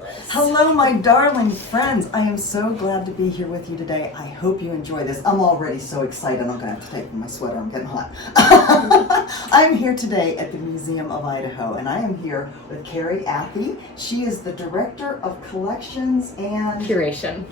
Fabulous. Hello, my darling friends. I am so glad to be here with you today. I hope you enjoy this. I'm already so excited. I'm going to have to take off my sweater. I'm getting hot. I'm here today at the Museum of Idaho, and I am here with Carrie Athay. She is the Director of Collections and Curation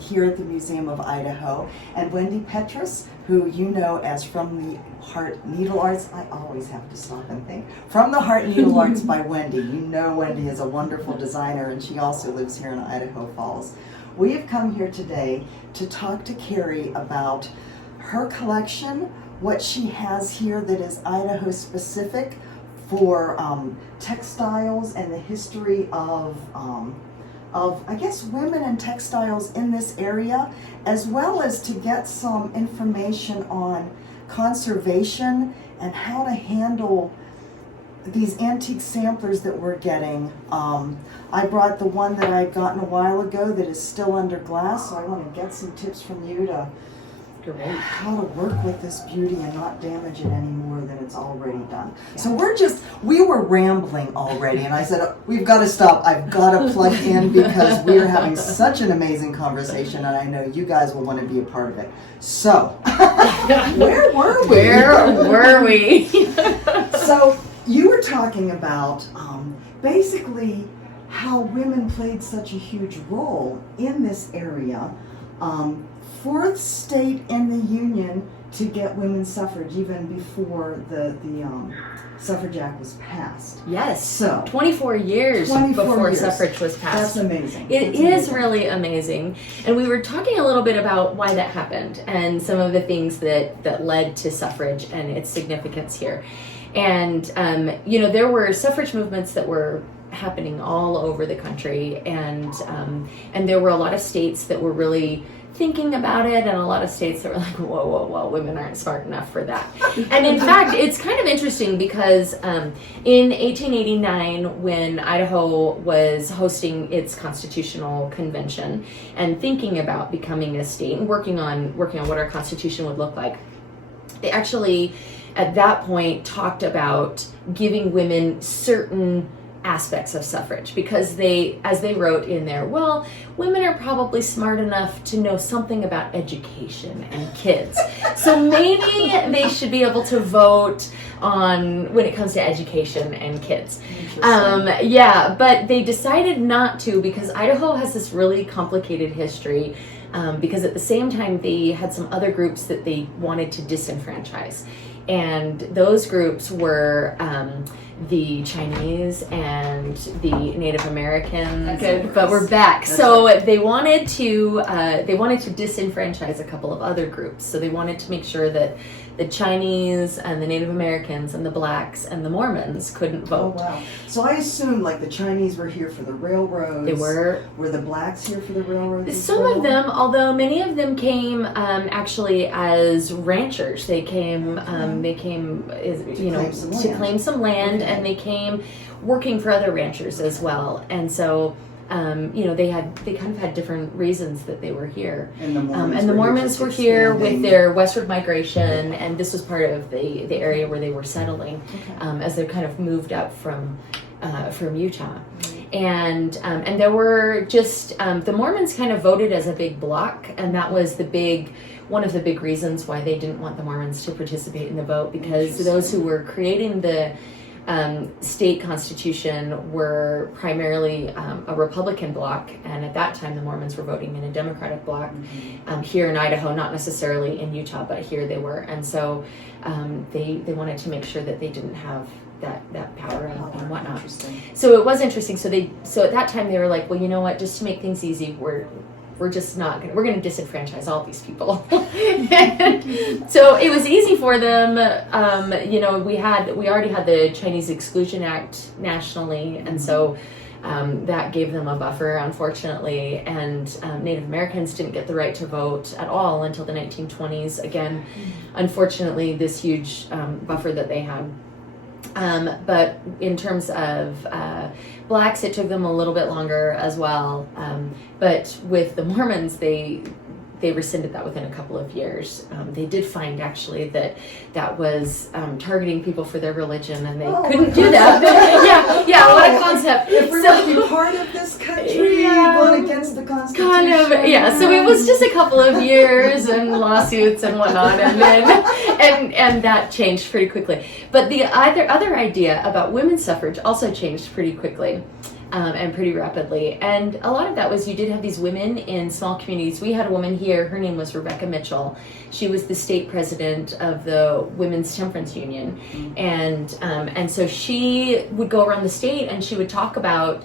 here at the Museum of Idaho. And Wendy Peatross, who you know as From the Heart Needlearts. I always have to stop and think. From the Heart Needlearts by Wendy. You know Wendy is a wonderful designer, and she also lives here in Idaho Falls. We have come here today to talk to Carrie about her collection, what she has here that is Idaho specific for textiles and the history of I guess women and textiles in this area, as well as to get some information on conservation and how to handle these antique samplers that we're getting. I brought the one that I had gotten a while ago that is still under glass, so I want to get some tips from you to how to work with this beauty and not damage it any more than it's already done. Yeah. So we were rambling already, and I said, we've got to stop. I've got to plug in because we're having such an amazing conversation, and I know you guys will want to be a part of it. So, where were we? Where were we? So, you were talking about basically how women played such a huge role in this area. Fourth state in the Union to get women's suffrage, even before the Suffrage Act was passed. Yes. So 24 years before suffrage was passed. That's amazing. It is really amazing. And we were talking a little bit about why that happened and some of the things that led to suffrage and its significance here. And there were suffrage movements that were happening all over the country, and there were a lot of states that were really thinking about it, and a lot of states that were like, whoa, women aren't smart enough for that. And in fact, it's kind of interesting because in 1889, when Idaho was hosting its constitutional convention and thinking about becoming a state and working on what our constitution would look like, they actually at that point talked about giving women certain aspects of suffrage, because as they wrote in there, well, women are probably smart enough to know something about education and kids, so maybe they should be able to vote on when it comes to education and kids. But they decided not to, because Idaho has this really complicated history, because at the same time they had some other groups that they wanted to disenfranchise, and those groups were the Chinese and the Native Americans. Okay, but we're back. So they wanted to disenfranchise a couple of other groups. So they wanted to make sure that the Chinese and the Native Americans and the blacks and the Mormons couldn't vote. Oh, wow. So I assume like the Chinese were here for the railroads. They were. Were the blacks here for the railroads? Some of them, although many of them came actually as ranchers. They came to claim some land, and they came working for other ranchers as well. And so they kind of had different reasons that they were here. And the Mormons were here with their westward migration, and this was part of the area where they were settling, as they kind of moved up from Utah. And there were just the Mormons kind of voted as a big block, and that was one of the big reasons why they didn't want the Mormons to participate in the vote, because those who were creating the state constitution were primarily a Republican bloc, and at that time the Mormons were voting in a Democratic bloc. Here in Idaho, not necessarily in Utah, but here they were, and so they wanted to make sure that they didn't have that power and whatnot. So it was interesting. So at that time they were like, well, you know what? Just to make things easy, we're going to disenfranchise all these people. So it was easy for them. We already had the Chinese Exclusion Act nationally, and so that gave them a buffer, unfortunately. And Native Americans didn't get the right to vote at all until the 1920s. Again, unfortunately, this huge buffer that they had. But in terms of blacks, it took them a little bit longer as well. But with the Mormons, they they rescinded that within a couple of years. They did find actually that was targeting people for their religion, and they couldn't do that. What a concept! If we want to be part of this country, going against the Constitution. So it was just a couple of years and lawsuits and whatnot, and then and that changed pretty quickly. But the other idea about women's suffrage also changed pretty quickly. And pretty rapidly. And a lot of that was you did have these women in small communities. We had a woman here, her name was Rebecca Mitchell. She was the state president of the Women's Temperance Union. And so she would go around the state and she would talk about,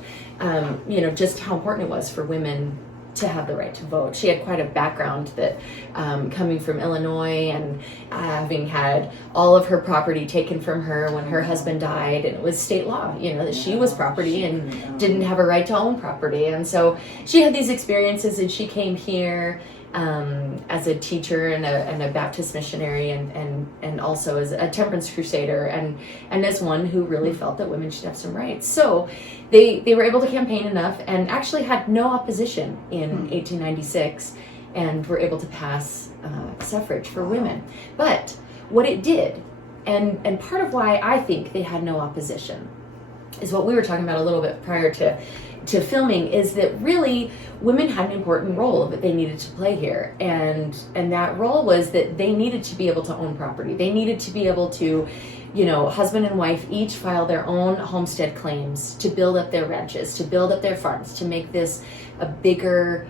just how important it was for women to have the right to vote. She had quite a background that coming from Illinois and having had all of her property taken from her when her husband died, and it was state law, that she was property and didn't have a right to own property. And so she had these experiences, and she came here as a teacher and a Baptist missionary, and also as a temperance crusader, and as one who really felt that women should have some rights. So they were able to campaign enough and actually had no opposition in 1896, and were able to pass suffrage for women. But what it did, and part of why I think they had no opposition, is what we were talking about a little bit prior to filming, is that really women had an important role that they needed to play here, and that role was that they needed to be able to own property. They needed to be able to, husband and wife each file their own homestead claims to build up their ranches, to build up their farms, to make this a bigger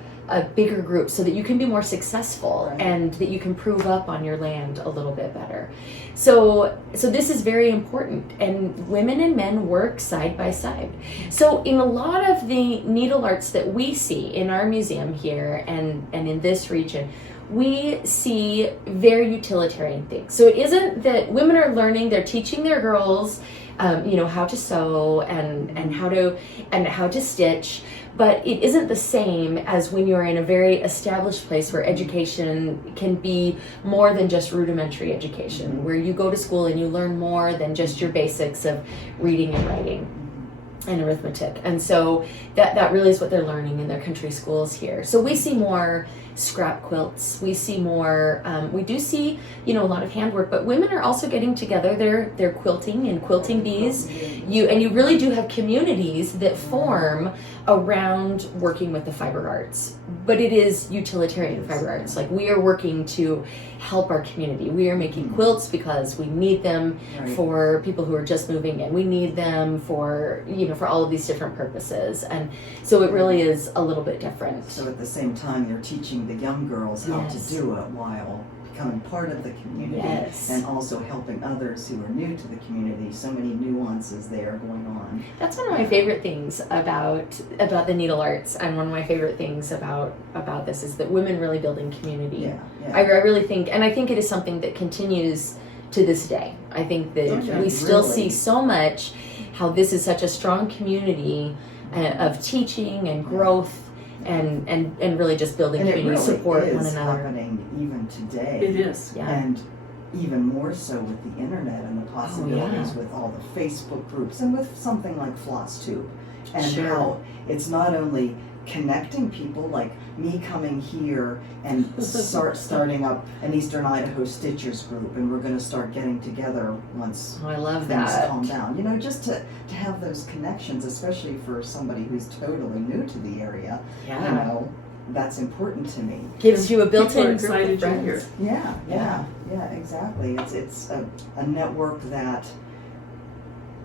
group, so that you can be more successful, right, and that you can prove up on your land a little bit better. So this is very important, and women and men work side by side. So in a lot of the needle arts that we see in our museum here and in this region, we see very utilitarian things. So it isn't that women are learning, they're teaching their girls how to sew and how to stitch, but it isn't the same as when you're in a very established place where education can be more than just rudimentary education, where you go to school and you learn more than just your basics of reading and writing and arithmetic. And so that really is what they're learning in their country schools here. So we see more scrap quilts, we see more, we do see, a lot of handwork, but women are also getting together, they're quilting and quilting bees. You really do have communities that form around working with the fiber arts, but it is utilitarian fiber arts. Like, we are working to help our community. We are making quilts because we need them for people who are just moving in. We need them for all of these different purposes. And so it really is a little bit different. So at the same time, you're teaching the young girls how to do it while becoming part of the community, and also helping others who are new to the community. So many nuances there going on. That's one of my favorite things about the needle arts, and one of my favorite things about this is that women really building community. I really think, and I think it is something that continues to this day. I think that we still see so much how this is such a strong community of teaching and growth. And really just building community, really support one another. Happening even today. It is. And even more so with the internet and the possibilities with all the Facebook groups, and with something like Floss Tube, and how it's not only connecting people, like me coming here and starting up an Eastern Idaho Stitchers group, and we're going to start getting together once things calm down. Just to have those connections, especially for somebody who's totally new to the area. That's important to me. Gives you a built-in group of friends. Yeah, exactly. It's a network that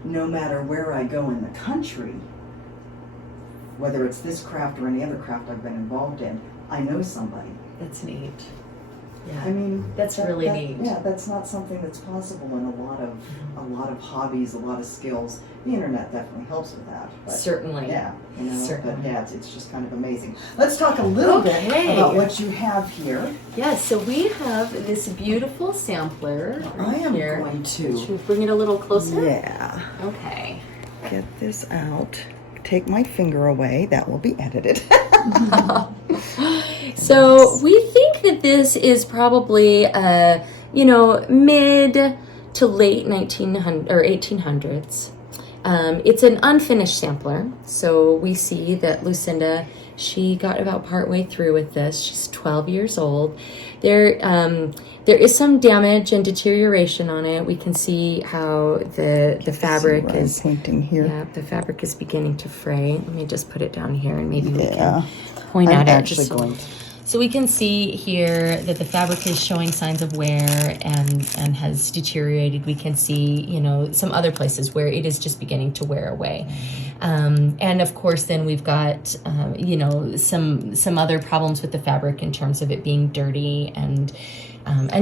no matter where I go in the country, whether it's this craft or any other craft I've been involved in, I know somebody. That's neat. Yeah, I mean, that's really neat. Yeah, that's not something that's possible in a lot of hobbies, a lot of skills. The internet definitely helps with that. But certainly. Yeah, certainly. But it's just kind of amazing. Let's talk a little bit about what you have here. Yes, so we have this beautiful sampler. I am here. going to. Should we bring it a little closer? Yeah. Okay. Get this out. Take my finger away. That will be edited. So we think that this is probably mid to late 1900 or 1800s. It's an unfinished sampler, so we see that Lucinda, she got about partway through with this. She's 12 years old. There is some damage and deterioration on it. We can see how the fabric is pointing here. Yeah, the fabric is beginning to fray. Let me just put it down here, and maybe we Yeah. can point I'm out actually it. going to. So we can see here that the fabric is showing signs of wear and has deteriorated. We can see, you know, some other places where it is just beginning to wear away. And of course, then we've got, you know, some other problems with the fabric in terms of it being dirty and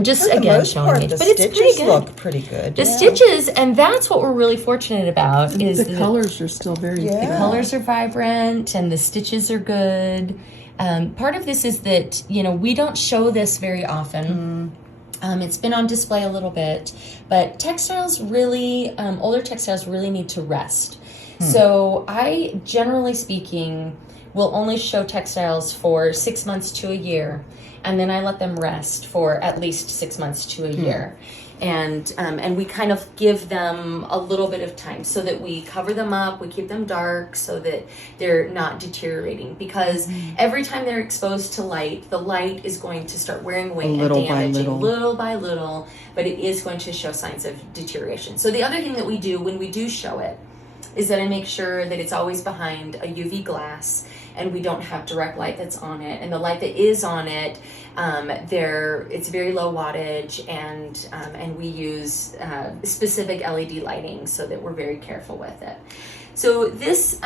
just again showing it. The But it's pretty stitches good. look pretty good. The stitches, and that's what we're really fortunate about, is the colors are still very Yeah. the colors are vibrant and the stitches are good. Part of this is that, you know, we don't show this very often. It's been on display a little bit, but textiles really, older textiles really need to rest. So I, generally speaking, will only show textiles for 6 months to a year, and then I let them rest for at least 6 months to a year. And we kind of give them a little bit of time so that we cover them up, we keep them dark so that they're not deteriorating, because every time they're exposed to light, the light is going to start wearing away and damaging little by little, but it is going to show signs of deterioration. So the other thing that we do when we do show it is that I make sure that it's always behind a UV glass and we don't have direct light that's on it. And the light that is on it, it's very low wattage, and we use specific LED lighting so that we're very careful with it. So this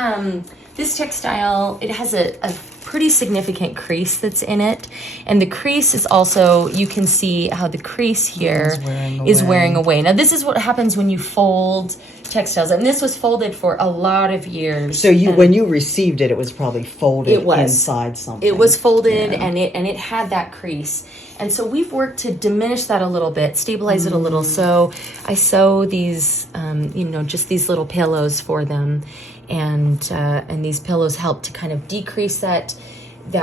textile, it has a pretty significant crease that's in it, and the crease is also, you can see how the crease here is wearing away. Now this is what happens when you fold textiles, and this was folded for a lot of years. So when you received it, it was probably folded inside something. It was folded, and it had that crease. And so we've worked to diminish that a little bit, stabilize it a little. So I sew these, you know, just these little pillows for them, and these pillows help to kind of decrease that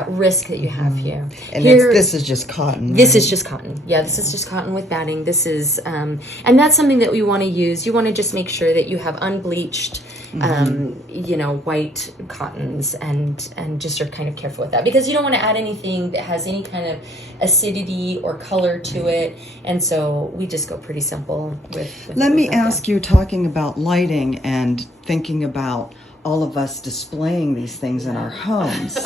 risk that you have here. And this is just cotton. This is just cotton. Yeah, this is just cotton with batting. This is, and that's something that we want to use. You want to just make sure that you have unbleached, you know, white cottons, and just are kind of careful with that, because you don't want to add anything that has any kind of acidity or color to it. And so we just go pretty simple with Let me ask you, talking about lighting and thinking about all of us displaying these things in our homes.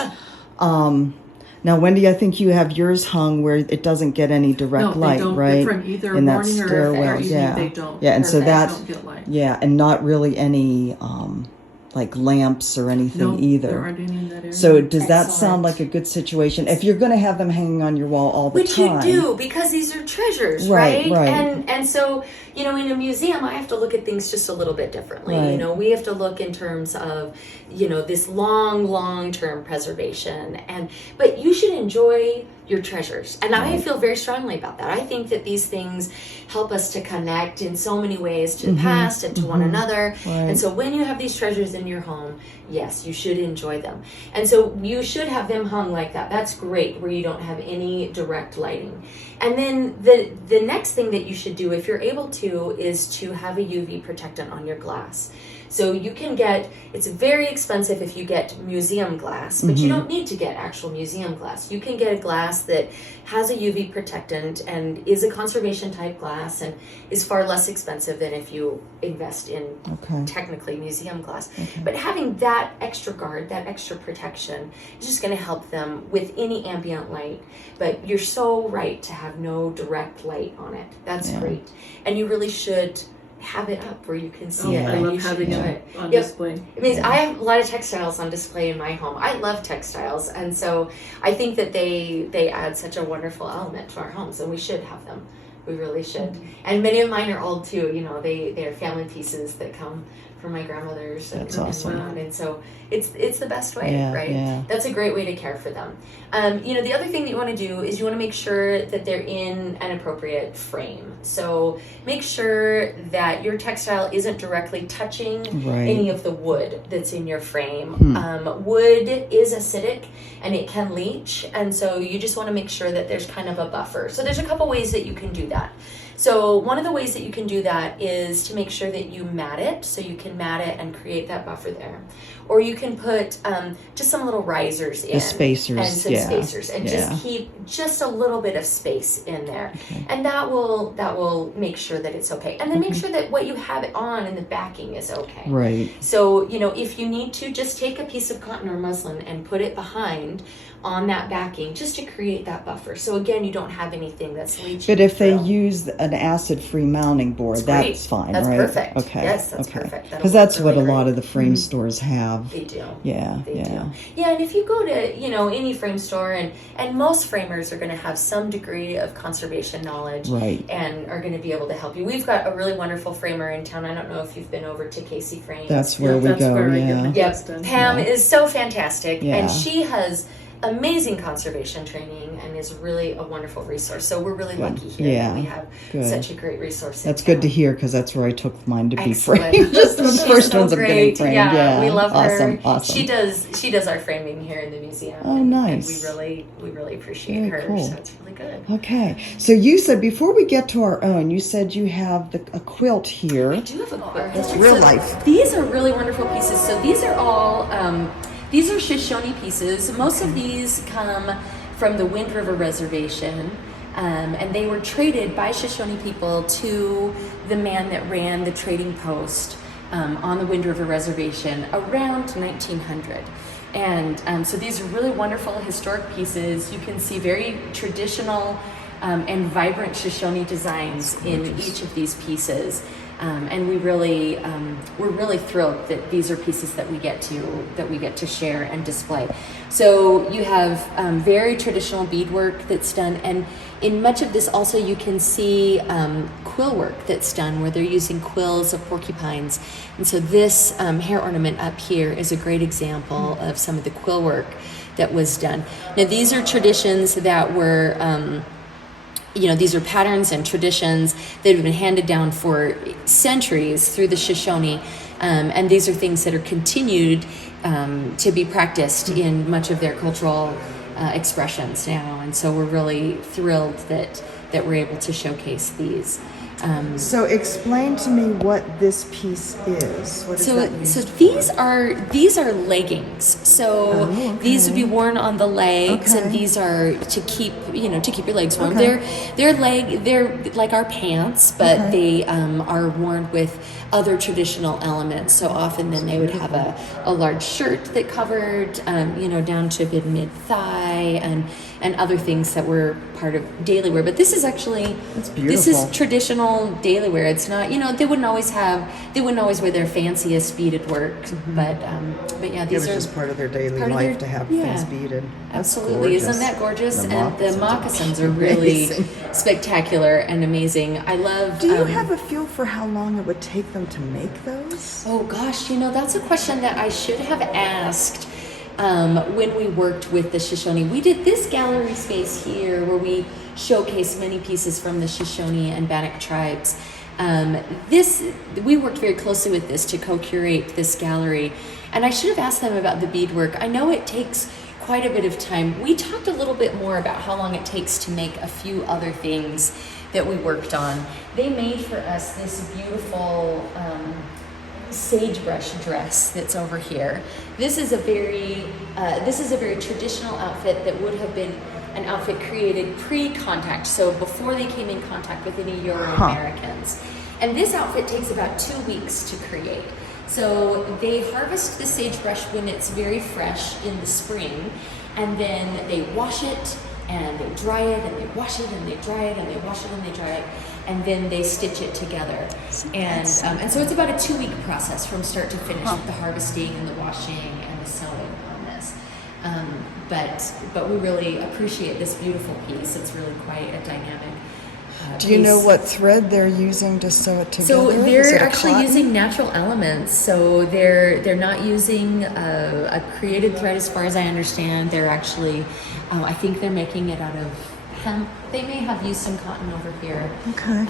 Now, Wendy, I think you have yours hung where it doesn't get any direct light, don't. right? From either in that morning or stairwell, evening, yeah. they don't. Yeah, and so that's don't get light. yeah, and not really any like lamps or anything either. There aren't any in that area. So does that sound like a good situation? If you're going to have them hanging on your wall all the time. Which you do, because these are treasures, Right. And so, you know, in a museum, I have to look at things just a little bit differently. Right. You know, we have to look in terms of, you know, this long-term preservation. But you should enjoy your treasures. And I feel very strongly about that. I think that these things help us to connect in so many ways to the past and to one another. Right. And so when you have these treasures in your home, yes, you should enjoy them. And so you should have them hung like that. That's great, where you don't have any direct lighting. And then the next thing that you should do, if you're able to, is to have a UV protectant on your glass. So you can get, it's very expensive if you get museum glass, but you don't need to get actual museum glass. You can get a glass that has a UV protectant and is a conservation type glass and is far less expensive than if you invest in technically museum glass. But having that extra guard, that extra protection, is just going to help them with any ambient light. But you're so right to have no direct light on it. That's great. And you really should have it up where you can see it. I love having it on display. It means I have a lot of textiles on display in my home. I love textiles, and so I think that they add such a wonderful element to our homes, and we should have them. We really should. And many of mine are old too. You know, they're family pieces that come from my grandmother's. That's and awesome. And so it's the best way, right? Yeah. That's a great way to care for them. You know, the other thing that you want to do is you want to make sure that they're in an appropriate frame. So make sure that your textile isn't directly touching any of the wood that's in your frame. Wood is acidic and it can leach, and so you just want to make sure that there's kind of a buffer. So there's a couple ways that you can do that. So one of the ways that you can do that is to make sure that you mat it, so you can mat it and create that buffer there. Or you can put just some little risers in. The spacers, and some yeah. spacers, and just keep just a little bit of space in there. Okay. And that will make sure that it's okay. And then make sure that what you have it on in the backing is okay. Right. So, if you need to, just take a piece of cotton or muslin and put it behind on that backing just to create that buffer. So again, you don't have anything that's leaching. But if they through. use an acid-free mounting board, that's fine, That's right? perfect. Okay. Yes, that's perfect. Because that's really what a great. lot of the frame stores have. They do. Yeah, They yeah. do. Yeah, and if you go to, any frame store, and most framers are going to have some degree of conservation knowledge. Right. And are going to be able to help you. We've got a really wonderful framer in town. I don't know if you've been over to Casey Frames. That's where we go, where I get yeah. my Yep. test done. Pam is so fantastic, Yeah. and she has amazing conservation training and is really a wonderful resource. So we're really lucky here that we have Good. such a great resource. That's good to hear, because that's where I took mine to be Excellent. framed. Just the She's first so ones I'm getting great. framed. Yeah, we love her. Awesome. She does our framing here in the museum. Oh, and nice. we really appreciate Very her. cool. So it's really good. Okay, so you said, before we get to our own, you said you have a quilt here. I do have a quilt. That's real life. These are really wonderful pieces. So these are all these are Shoshone pieces. Most of these come from the Wind River Reservation, and they were traded by Shoshone people to the man that ran the trading post on the Wind River Reservation around 1900. And so these are really wonderful historic pieces. You can see very traditional and vibrant Shoshone designs in each of these pieces. And we're really thrilled that these are pieces that we get to share and display. So you have very traditional beadwork that's done, and in much of this also you can see quill work that's done where they're using quills of porcupines. And so this hair ornament up here is a great example of some of the quill work that was done. Now these are traditions that were these are patterns and traditions that have been handed down for centuries through the Shoshone, and these are things that are continued to be practiced in much of their cultural expressions now. And so we're really thrilled that we're able to showcase these. So explain to me what this piece is. What is that used So for? these are leggings. So these would be worn on the legs, and these are to keep your legs warm. They're like our pants, but they are worn with other traditional elements. So often then they would have a large shirt that covered down to mid thigh and other things that were part of daily wear. But this is actually this is traditional daily wear. It's not they wouldn't always wear their fanciest beaded work, but yeah, these are just part of their daily part of life their- to have yeah. things beaded. That's Absolutely, gorgeous. isn't that gorgeous? The And the moccasins moccasins are are really amazing. spectacular and amazing. I love. Do you have a feel for how long it would take them to make those? Oh gosh, that's a question that I should have asked when we worked with the Shoshone. We did this gallery space here where we showcase many pieces from the Shoshone and Bannock tribes. We worked very closely with this to co-curate this gallery, and I should have asked them about the beadwork. I know it takes quite a bit of time. We talked a little bit more about how long it takes to make a few other things that we worked on. They made for us this beautiful sagebrush dress that's over here. This is a very traditional outfit that would have been an outfit created pre-contact, so before they came in contact with any Euro-Americans. And this outfit takes about 2 weeks to create. So they harvest the sagebrush when it's very fresh in the spring, and then they wash it and they dry it and they wash it and they dry it and they wash it and they dry it, and then they stitch it together. And so it's about a 2-week process from start to finish with the harvesting and the washing and the sewing on this. But we really appreciate this beautiful piece. It's really quite a dynamic Do you know piece. what thread they're using to sew it together? So Is they're it a actually cotton? using natural elements. So they're not using a created thread, as far as I understand. They're actually, I think they're making it out of hemp. They may have used some cotton over here. Okay.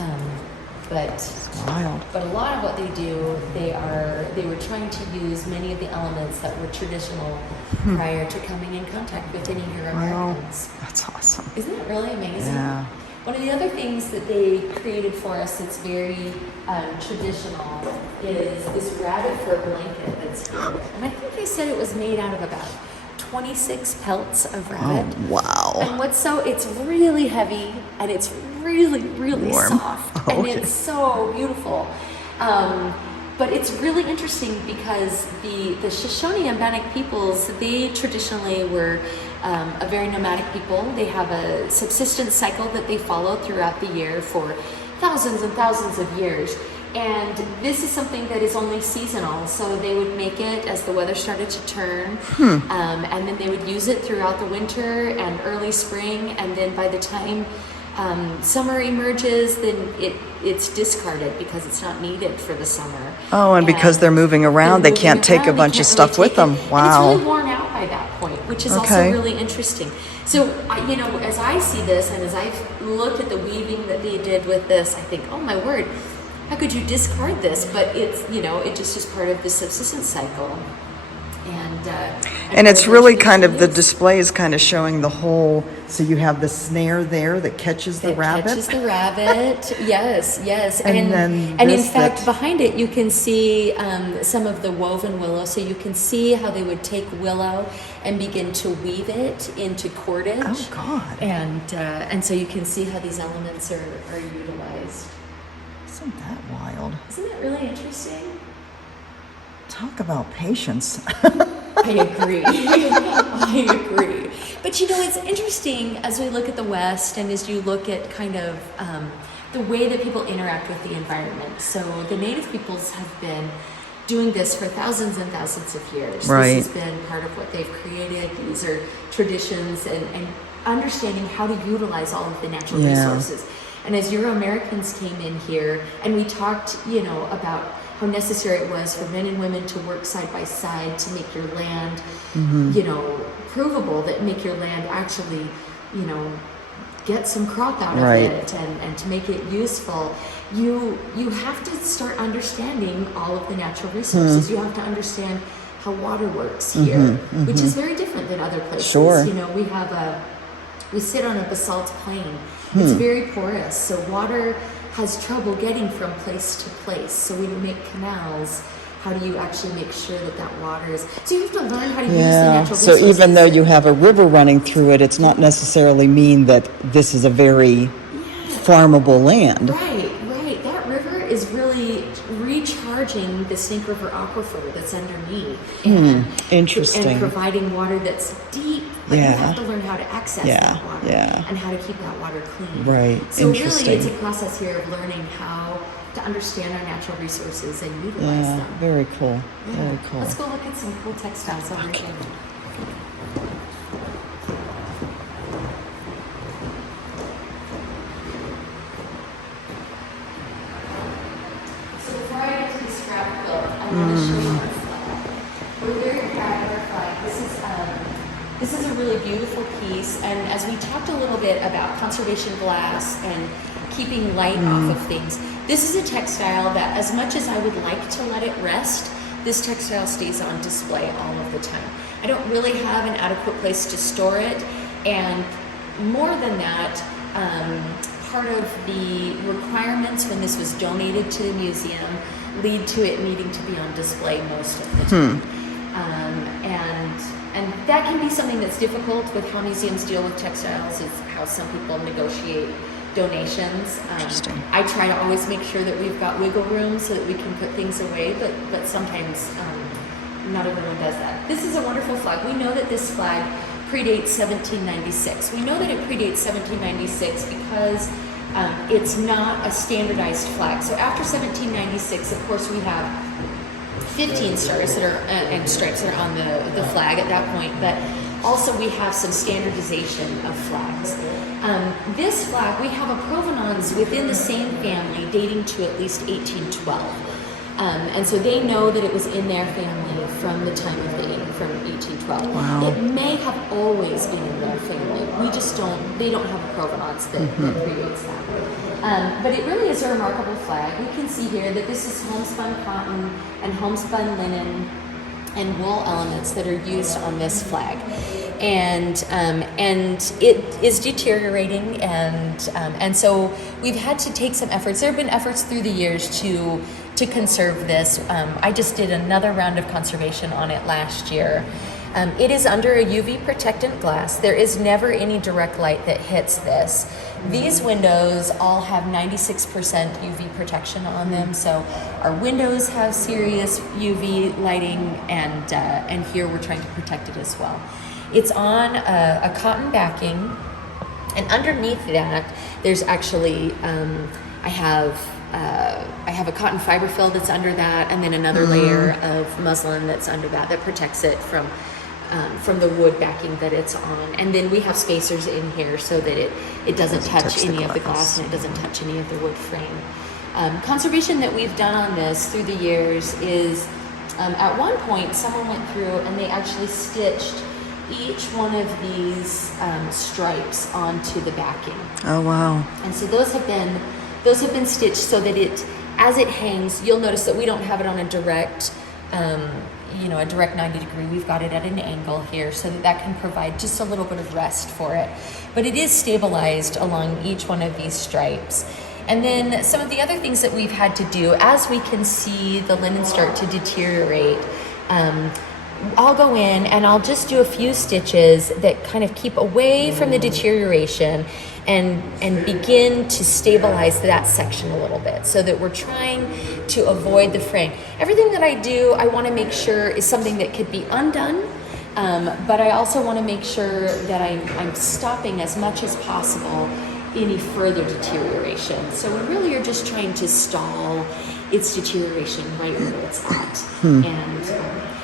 But a lot of what they do, they were trying to use many of the elements that were traditional prior to coming in contact with any Euro-Americans. That's awesome. Isn't it really amazing? Yeah. One of the other things that they created for us that's very traditional is this rabbit fur blanket that's here. And I think they said it was made out of about 26 pelts of rabbit. Oh, wow. And it's really heavy and it's really, really Warm. soft. Oh, and okay. it's so beautiful. But it's really interesting because the Shoshone and Bannock peoples, they traditionally were a very nomadic people. They have a subsistence cycle that they follow throughout the year for thousands and thousands of years. And this is something that is only seasonal. So they would make it as the weather started to turn. And then they would use it throughout the winter and early spring. And then by the time summer emerges, then it's discarded because it's not needed for the summer. Oh, and because they're moving around, they can't take a bunch of stuff with them. And Wow. it's really worn out by that point, which is also Okay. really interesting. So, as I see this and as I've looked at the weaving that they did with this, I think, oh my word, how could you discard this? But it's, it just is part of the subsistence cycle. And it's really kind of, the display is kind of showing the whole, so you have the snare there that catches the rabbit. Catches the rabbit, yes. And then in this fact, that- behind it, you can see some of the woven willow. So you can see how they would take willow and begin to weave it into cordage. Oh, God. And so you can see how these elements are utilized. Isn't that wild? Isn't that really interesting? Talk about patience. I agree. I agree. But it's interesting as we look at the West and as you look at kind of the way that people interact with the environment. So the Native peoples have been doing this for thousands and thousands of years. Right. This has been part of what they've created. These are traditions and understanding how to utilize all of the natural resources. And as Euro-Americans came in here and we talked, about how necessary it was for men and women to work side by side to make your land, provable, that make your land actually, get some crop out of it and to make it useful. You have to start understanding all of the natural resources. You have to understand how water works here, which is very different than other places. Sure. We sit on a basalt plain. It's very porous, so water has trouble getting from place to place. So when you make canals, how do you actually make sure that water is... So you have to learn how to use the natural So resources. even though you have a river running through it, it's not necessarily mean that this is a very farmable land. Right. That river is really recharging the Snake River aquifer that's underneath. Interesting. And providing water that's deep, but you have to learn how to access that water and how to keep that water clean. Right. So Interesting. really it's a process here of learning how to understand our natural resources and utilize them. Very cool. Yeah. Very cool. Let's go look at some cool textiles over here. So before I get to the scrap quilt, I want to show you our flag. We're very proud of our flag. This is a really beautiful piece, and as we talked a little bit about conservation glass and keeping light off of things, this is a textile that, as much as I would like to let it rest, this textile stays on display all of the time. I don't really have an adequate place to store it, and more than that, part of the requirements when this was donated to the museum lead to it needing to be on display most of the time. And that can be something that's difficult with how museums deal with textiles, is how some people negotiate donations. I try to always make sure that we've got wiggle room so that we can put things away, but sometimes not everyone does that. This is a wonderful flag. We know that this flag predates 1796. We know that it predates 1796 because it's not a standardized flag. So after 1796, of course, we have 15 stars that are and stripes that are on the flag at that point, but also we have some standardization of flags. This flag, we have a provenance within the same family dating to at least 1812. And so they know that it was in their family from the time of from 1812. Wow. It may have always been in their family. They don't have a provenance that predates that. But it really is a remarkable flag. We can see here that this is homespun cotton and homespun linen. and wool elements that are used on this flag. And it is deteriorating, and so we've had to take some efforts. There have been efforts through the years to conserve this. I just did another round of conservation on it last year. It is under a UV protectant glass. There is never any direct light that hits this. These windows all have 96% UV protection on them, so our windows have serious UV lighting, and here we're trying to protect it as well. It's on a cotton backing, and underneath that, there's actually I have a cotton fiber fill that's under that, and then another layer of muslin that's under that protects it from the wood backing that it's on. And then we have spacers in here so that it doesn't touch any of the glass, and it doesn't touch any of the wood frame. Conservation that we've done on this through the years is, at one point, someone went through and they actually stitched each one of these stripes onto the backing. Oh, wow. And so those have been stitched so that as it hangs, you'll notice that we don't have it on a direct, a direct 90 degree. We've got it at an angle here so that can provide just a little bit of rest for it. But it is stabilized along each one of these stripes. And then some of the other things that we've had to do, as we can see the linen start to deteriorate, I'll go in and I'll just do a few stitches that kind of keep away from the deterioration and begin to stabilize that section a little bit, so that we're trying to avoid the fraying. Everything that I do, I want to make sure is something that could be undone, but I also want to make sure that I'm stopping as much as possible any further deterioration. So we really are just trying to stall its deterioration right where it's at. And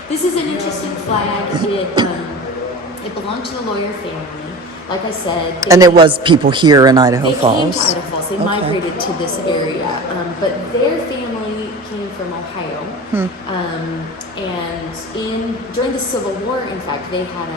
this is an interesting flag. It belonged to the lawyer family. Like I said, And there was people here in Idaho Falls. They came to Idaho Falls. They migrated to this area, but their family came from Ohio. And during the Civil War, in fact, they had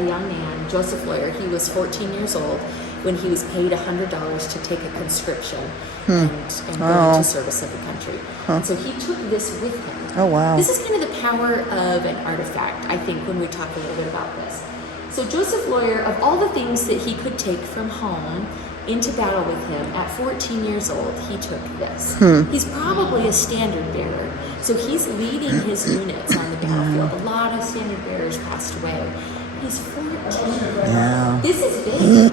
a young man, Joseph Lawyer. He was 14 years old when he was paid $100 to take a conscription and go into service of the country. And so he took this with him. Oh, wow. This is kind of the power of an artifact, I think, when we talk a little bit about this. So Joseph Lawyer, of all the things that he could take from home into battle with him, at 14 years old, he took this. He's probably a standard bearer. So he's leading his units on the battlefield. A lot of standard bearers passed away. He's 14. Yeah. This is big.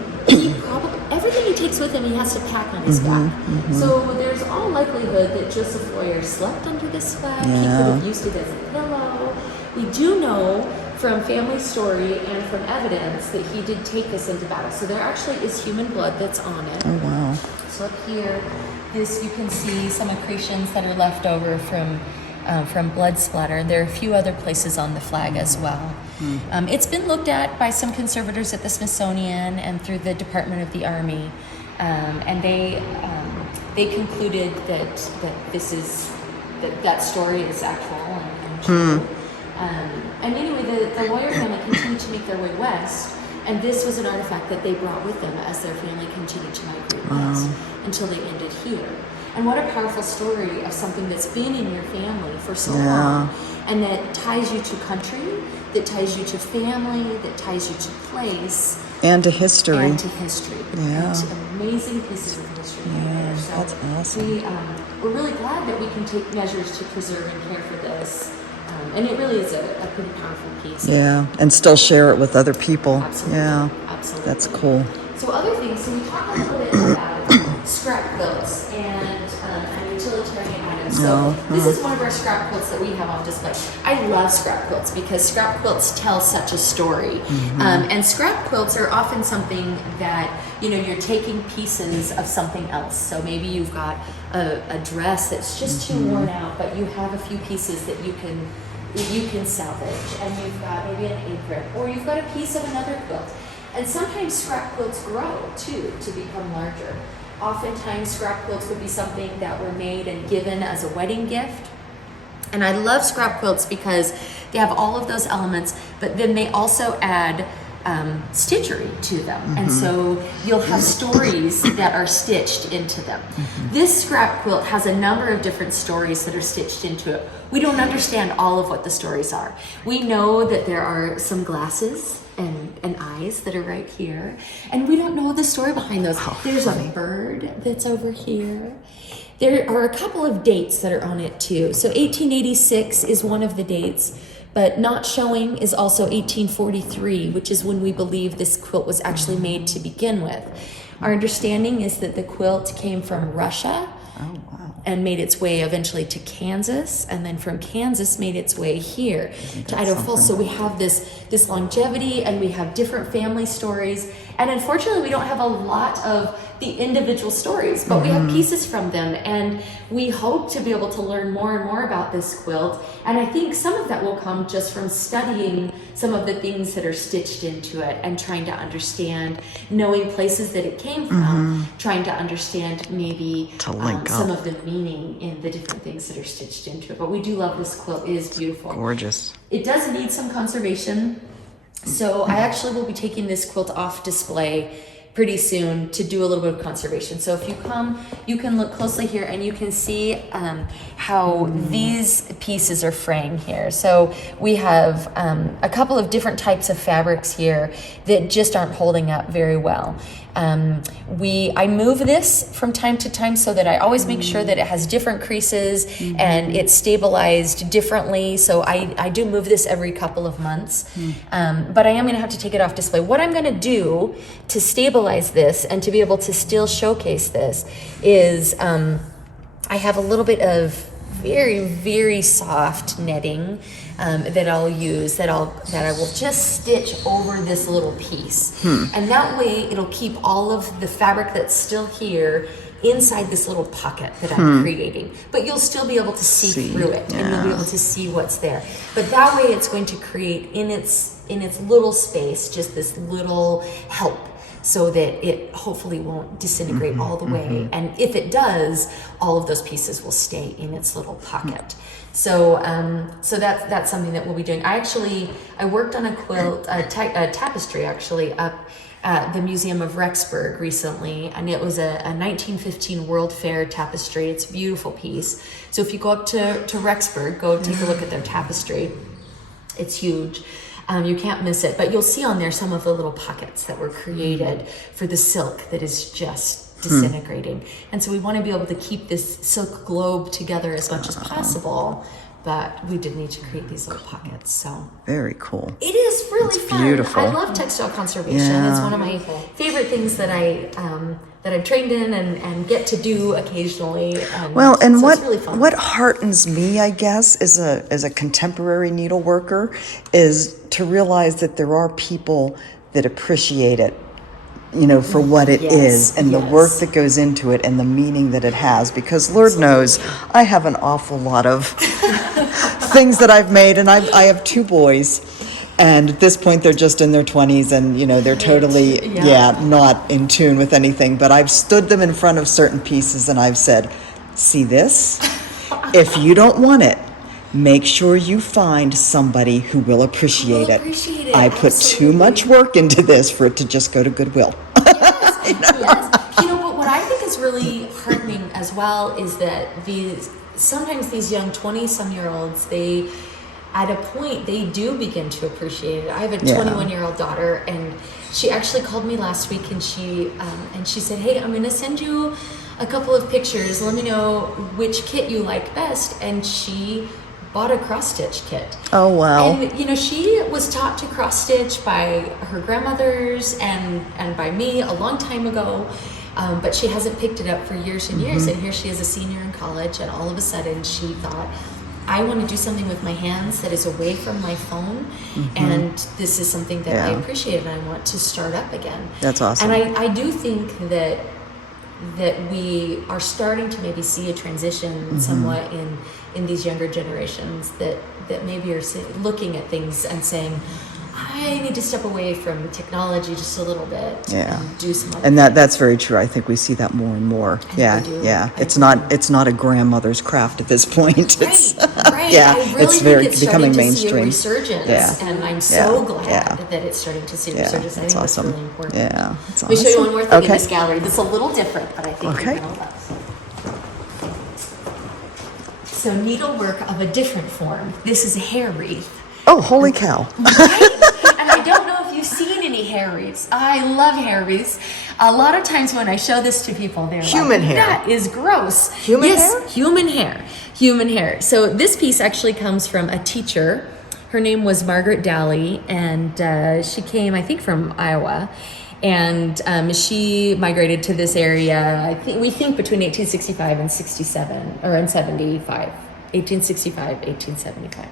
Everything he takes with him, he has to pack on his back. So there's all likelihood that Joseph Lawyer slept under this flag. He could have used it as a pillow. We do know from family story and from evidence that he did take this into battle. So there actually is human blood that's on it. Oh, wow. So up here, you can see some accretions that are left over from blood splatter. There are a few other places on the flag as well. It's been looked at by some conservators at the Smithsonian and through the Department of the Army, and they concluded that that story is actual and true. And anyway, the Lawyer family continued to make their way west, and this was an artifact that they brought with them as their family continued to migrate west until they ended here. And what a powerful story of something that's been in your family for so long, and that ties you to country, that ties you to family, that ties you to place. And to history. And to history. Yeah. And to amazing pieces of history. Yeah, So that's awesome. we're really glad that we can take measures to preserve and care for this. And it really is a pretty powerful piece. Yeah, and still share it with other people. Absolutely. Yeah, Absolutely. that's cool. So other things, so we talked a little bit about scrap quilts and utilitarian items. So this is one of our scrap quilts that we have on display. I love scrap quilts because scrap quilts tell such a story. And scrap quilts are often something that, you're taking pieces of something else. So maybe you've got a dress that's just too worn out, but you have a few pieces that you can salvage, and you've got maybe an apron, or you've got a piece of another quilt. And sometimes scrap quilts grow too to become larger. Oftentimes scrap quilts would be something that were made and given as a wedding gift. And I love scrap quilts because they have all of those elements, but then they also add stitchery to them. And so you'll have stories that are stitched into them. This scrap quilt has a number of different stories that are stitched into it. We don't understand all of what the stories are. We know that there are some glasses and eyes that are right here, and we don't know the story behind those. There's a bird that's over here. There are a couple of dates that are on it too. So 1886 is one of the dates, but not showing is also 1843, which is when we believe this quilt was actually made to begin with. Our understanding is that the quilt came from Russia and made its way eventually to Kansas, and then from Kansas made its way here to Idaho Falls. So we have this longevity, and we have different family stories, and unfortunately we don't have a lot of the individual stories, but we have pieces from them, and we hope to be able to learn more and more about this quilt. And I think some of that will come just from studying some of the things that are stitched into it and trying to understand, knowing places that it came from, trying to understand maybe some of the meaning in the different things that are stitched into it. But we do love this quilt. It is beautiful. Gorgeous. It does need some conservation. So I actually will be taking this quilt off display pretty soon to do a little bit of conservation. So if you come, you can look closely here and you can see how these pieces are fraying here. So we have a couple of different types of fabrics here that just aren't holding up very well. I move this from time to time so that I always make sure that it has different creases and it's stabilized differently. So I do move this every couple of months, but I am going to have to take it off display. What I'm going to do to stabilize this and to be able to still showcase this is I have a little bit of very, very soft netting that I'll use, that I will just stitch over this little piece. And that way it'll keep all of the fabric that's still here inside this little pocket that I'm creating. But you'll still be able to see through it, and you'll be able to see what's there. But that way it's going to create in its little space just this little help, so that it hopefully won't disintegrate all the way. And if it does, all of those pieces will stay in its little pocket. So that's something that we'll be doing. I worked on a quilt, a tapestry actually, up at the Museum of Rexburg recently, and it was a 1915 World Fair tapestry. It's a beautiful piece. So if you go up to Rexburg, go take a look at their tapestry. It's huge. You can't miss it, but you'll see on there some of the little pockets that were created for the silk that is just disintegrating. And so we want to be able to keep this silk globe together as much as possible, but we did need to create these little pockets. So very cool. It is really fun. Beautiful. I love textile conservation. It's one of my favorite things that I'm trained in and get to do occasionally. Well, and so what it's really fun. what heartens me, I guess, as a contemporary needleworker, is to realize that there are people that appreciate it, for what it is, and the work that goes into it, and the meaning that it has. Because Lord knows, I have an awful lot of things that I've made, and I have two boys. And at this point, they're just in their 20s, and they're totally not in tune with anything. But I've stood them in front of certain pieces, and I've said, "See this? If you don't want it, make sure you find somebody who will appreciate it. I put too much work into this for it to just go to Goodwill." Yes. But what I think is really heartening as well is that sometimes these young 20-some-year-olds, at a point, they do begin to appreciate it. I have a 21-year-old daughter, and she actually called me last week, and she said, "Hey, I'm going to send you a couple of pictures. Let me know which kit you like best." And she bought a cross-stitch kit. Oh, wow. And, she was taught to cross-stitch by her grandmothers and by me a long time ago. But she hasn't picked it up for years and years. And here she is, a senior in college, and all of a sudden she thought, I want to do something with my hands that is away from my phone, and this is something that I appreciate, and I want to start up again. That's awesome. And I do think that we are starting to maybe see a transition somewhat in these younger generations that maybe are looking at things and saying, I need to step away from technology just a little bit and do some other And that's very true. I think we see that more and more. Yeah. It's not a grandmother's craft at this point. It's right. yeah, I really it's think very it's becoming starting to see a mainstream. resurgence, and I'm so glad that it's starting to see a resurgence. I think that's really important. Yeah, that's Let me show you one more thing in Okay. this gallery that's a little different, but I think Okay. you're gonna love. So needlework of a different form. This is a hair wreath. Oh, holy cow. And I don't know if you've seen any hair wreaths. I love hair wreaths. A lot of times when I show this to people, they're Human like, hair. that is gross. Human hair? Human hair. Human hair. So this piece actually comes from a teacher. Her name was Margaret Daly, and she came, I think, from Iowa. And she migrated to this area, we think between 1865 and 67, or in 75. 1865, 1875.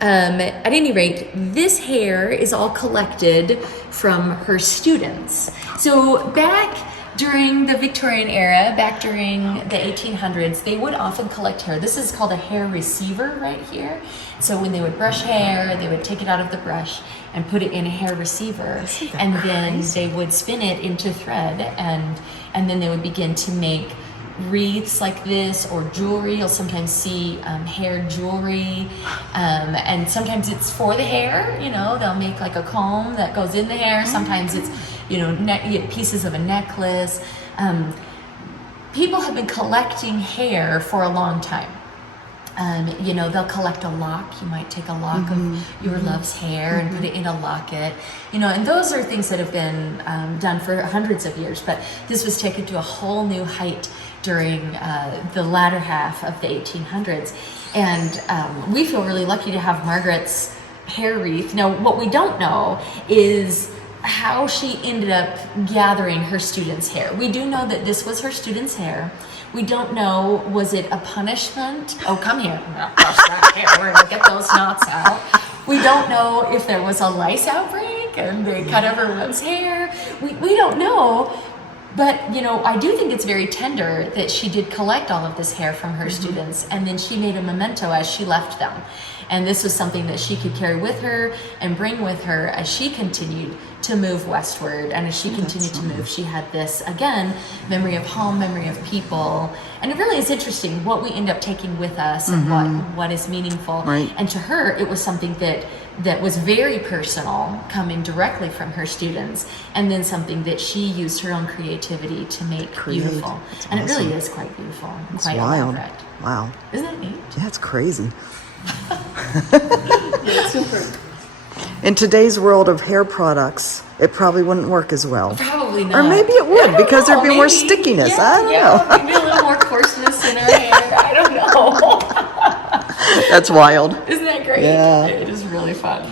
At any rate, this hair is all collected from her students. So back during the Victorian era, back during the 1800s, they would often collect hair. This is called a hair receiver right here. So when they would brush hair, they would take it out of the brush and put it in a hair receiver, and then they would spin it into thread, and then they would begin to make wreaths like this, or jewelry. You'll sometimes see hair jewelry, and sometimes it's for the hair. They'll make like a comb that goes in the hair. Sometimes it's pieces of a necklace. People have been collecting hair for a long time. They'll collect a lock. You might take a lock of your love's hair and put it in a locket. And those are things that have been done for hundreds of years. But this was taken to a whole new height during the latter half of the 1800s. And we feel really lucky to have Margaret's hair wreath. Now, what we don't know is how she ended up gathering her students' hair. We do know that this was her students' hair. We don't know, was it a punishment? Oh, come here. Brush that hair. We're going to get those knots out. We don't know if there was a lice outbreak and they cut everyone's hair. We don't know. But, I do think it's very tender that she did collect all of this hair from her students, and then she made a memento as she left them. And this was something that she could carry with her and bring with her as she continued to move westward. And as she continued to move, she had this, again, memory of home, memory of people. And it really is interesting what we end up taking with us and what is meaningful. Right. And to her, it was something that was very personal, coming directly from her students, and then something that she used her own creativity to make beautiful. And it really is quite beautiful, and quite wild. elaborate. Wow. Isn't that neat? That's crazy. Yeah, super. In today's world of hair products, it probably wouldn't work as well. Probably not. Or maybe it would, because there'd be more maybe. stickiness. Yeah, I don't know. Maybe a little more coarseness in our hair. I don't know. That's wild. Isn't that great? Yeah. It is really fun.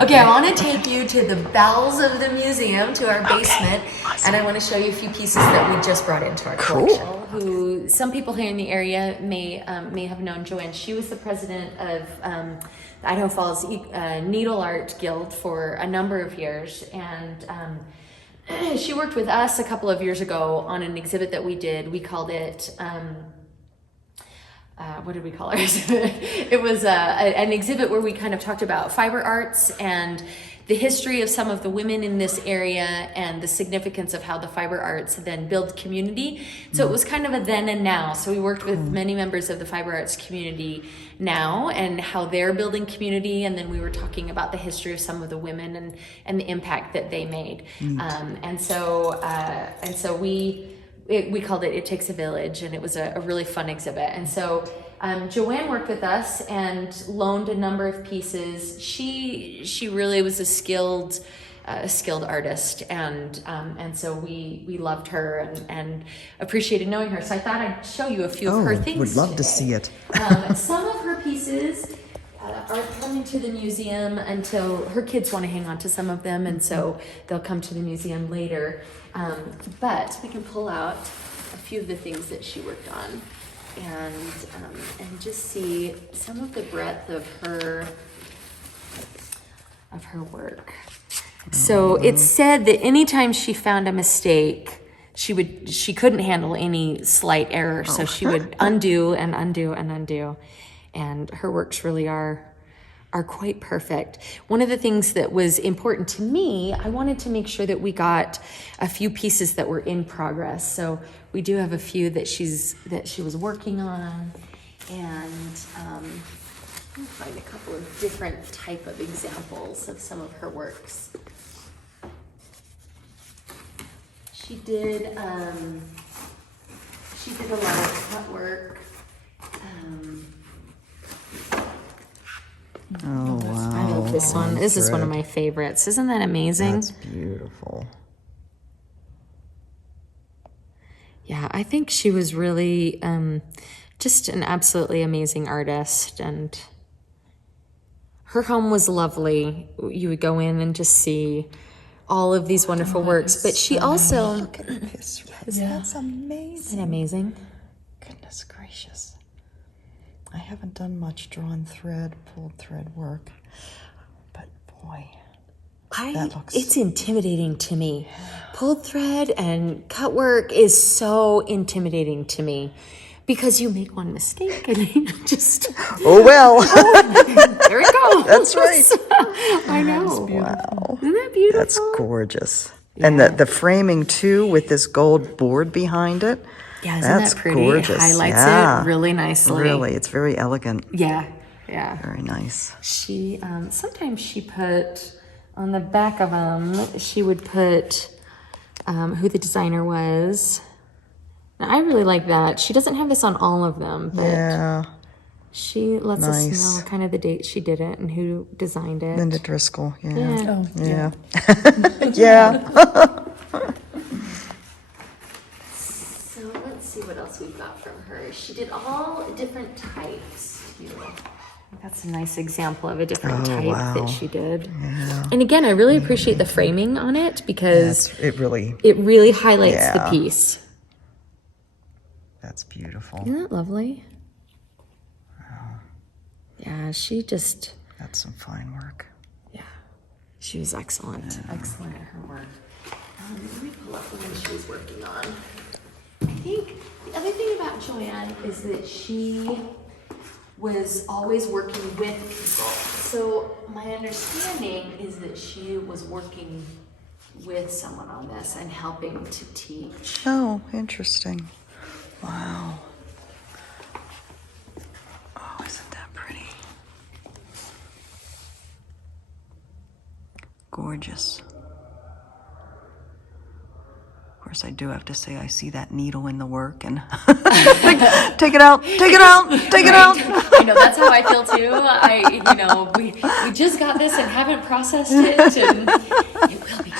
Okay, I want to take you to the bowels of the museum, to our basement, and I want to show you a few pieces that we just brought into our collection. Who some people here in the area may have known Joanne. She was the president of the Idaho Falls Needleart Guild for a number of years, and she worked with us a couple of years ago on an exhibit that we did. We called it. What did we call our exhibit? It was an exhibit where we kind of talked about fiber arts and the history of some of the women in this area and the significance of how the fiber arts then build community. So it was kind of a then and now. So we worked with many members of the fiber arts community now and how they're building community. And then we were talking about the history of some of the women and the impact that they made. And so we called it Takes a Village, and it was a really fun exhibit. And so Joanne worked with us and loaned a number of pieces. She really was a skilled artist, and so we loved her and appreciated knowing her. So I thought I'd show you a few of her things. Would love to today. see it. Some of her pieces aren't coming to the museum until her kids want to hang on to some of them, and so they'll come to the museum later. But we can pull out a few of the things that she worked on, and just see some of the breadth of her work. So it's said that anytime she found a mistake, she couldn't handle any slight error, so she would undo and undo and undo. And her works really are are quite perfect. One of the things that was important to me, I wanted to make sure that we got a few pieces that were in progress. So we do have a few that she was working on, and let me find a couple of different type of examples of some of her works. She did a lot of cut work. Oh, wow. I love this one. This is one of my favorites. Isn't that amazing? That's beautiful. Yeah, I think she was really just an absolutely amazing artist, and her home was lovely. You would go in and just see all of these wonderful works, but she also... Look at this. That's amazing. Isn't it amazing? Goodness gracious. I haven't done much drawn thread, pulled thread work, but boy, that looks... It's intimidating to me. Pulled thread and cut work is so intimidating to me because you make one mistake and you just... Oh, well. There it goes. That's right. I know. Wow. Isn't that beautiful? That's gorgeous. And the framing, too, with this gold board behind it. Yeah, isn't That's that pretty? gorgeous. It highlights Yeah. it really nicely. Really, it's very elegant. Yeah. Very nice. She, sometimes she put, on the back of them, she would put who the designer was. Now, I really like that. She doesn't have this on all of them, but Yeah. she lets us Nice. know kind of the date she did it and who designed it. Linda Driscoll. Yeah. Yeah. Oh, Yeah. Yeah. So let's see what else we've got from her. She did all different types too. That's a nice example of a different type wow. that she did. Yeah. And again, I really appreciate the framing on it because It really, it really highlights the Yeah. piece. that's beautiful. Isn't that lovely? Yeah, she just, That's some fine work. yeah, she was excellent. Excellent at her work. Let me pull up the one she was working on. I think the other thing about Joanne is that she was always working with people. So my understanding is that she was working with someone on this and helping to teach. Oh, interesting. Wow. Oh, isn't that pretty? Gorgeous. Of course, I do have to say I see that needle in the work and take it out, take it out, take it out. I know, that's how I feel too. We just got this and haven't processed it, and it will be.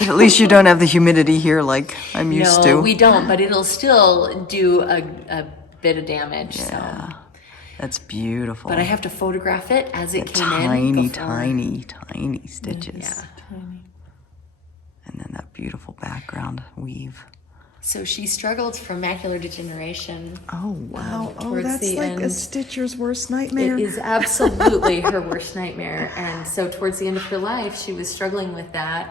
At least you don't have the humidity here like I'm used to. No, we don't, but it'll still do a bit of damage. Yeah, So. that's beautiful. But I have to photograph it as it came tiny, in. tiny stitches. Yeah. And then that beautiful background weave. So she struggled from macular degeneration. Oh, wow. Oh, towards that's the like a end. stitcher's worst nightmare. It is absolutely her worst nightmare. And so towards the end of her life, she was struggling with that.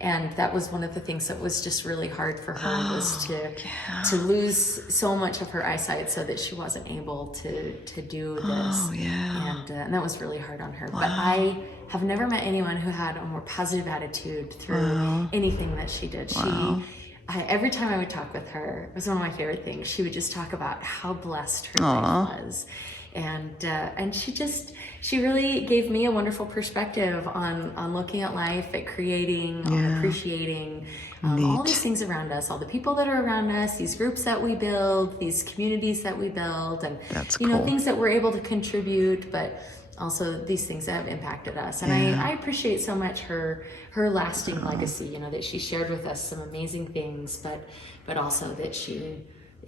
And that was one of the things that was just really hard for her was to lose so much of her eyesight so that she wasn't able to do this. Oh, yeah. And that was really hard on her. But I have never met anyone who had a more positive attitude through anything that she did. Every time I would talk with her, it was one of my favorite things. She would just talk about how blessed her life was. And she really gave me a wonderful perspective on looking at life, at creating, on appreciating all these things around us, all the people that are around us, these groups that we build, these communities that we build, and That's you know, cool. things that we're able to contribute, but also these things that have impacted us. And I appreciate so much her lasting legacy, you know, that she shared with us some amazing things, but also that she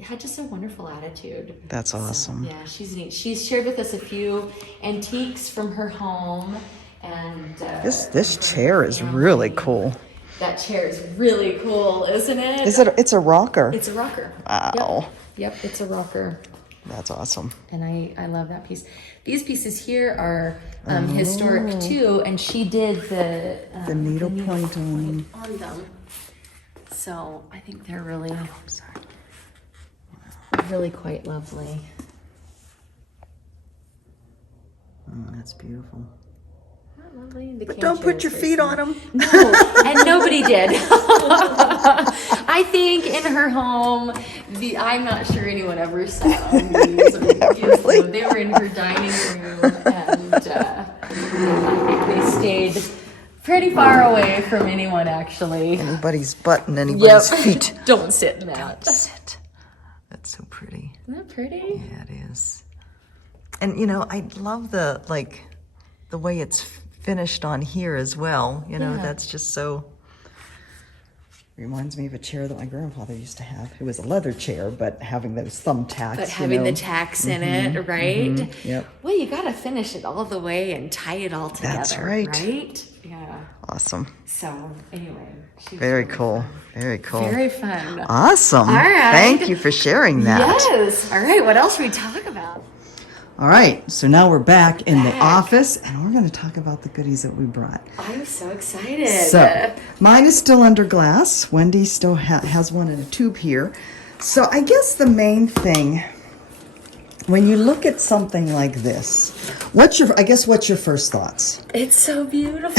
had just a wonderful attitude. That's awesome. So, yeah, she's neat. She's shared with us a few antiques from her home, and This chair is really cool. that chair is really cool, isn't it? It's a rocker. It's a rocker. Wow. Yep, it's a rocker. That's awesome. And I love that piece. These pieces here are historic too, and she did the needlepoint on them. So I think they're really, really quite lovely. that's beautiful. Lovely. The But don't put your feet on them. No, and nobody did. I think in her home, I'm not sure anyone ever sat on these. Really? They were in her dining room, and they stayed pretty far away from anyone, actually. Anybody's butt and anybody's feet. Don't sit in that. Sit. That's so pretty. Isn't that pretty? Yeah, it is. And you know, I love the way it's finished on here as well. You know, that's just so. Reminds me of a chair that my grandfather used to have. It was a leather chair, but having those thumbtacks. But having the tacks in it, right? Yep. Well, you got to finish it all the way and tie it all together. That's right. Right? Yeah. Awesome. So, anyway. Very cool. Very cool. Very fun. Awesome. All right. Thank you for sharing that. Yes. All right. What else should we talk about? All right. So now we're back in the office, and we're going to talk about the goodies that we brought. I'm so excited. So mine is still under glass. Wendy still has one in a tube here. So I guess the main thing, when you look at something like this, what's your first thoughts? It's so beautiful.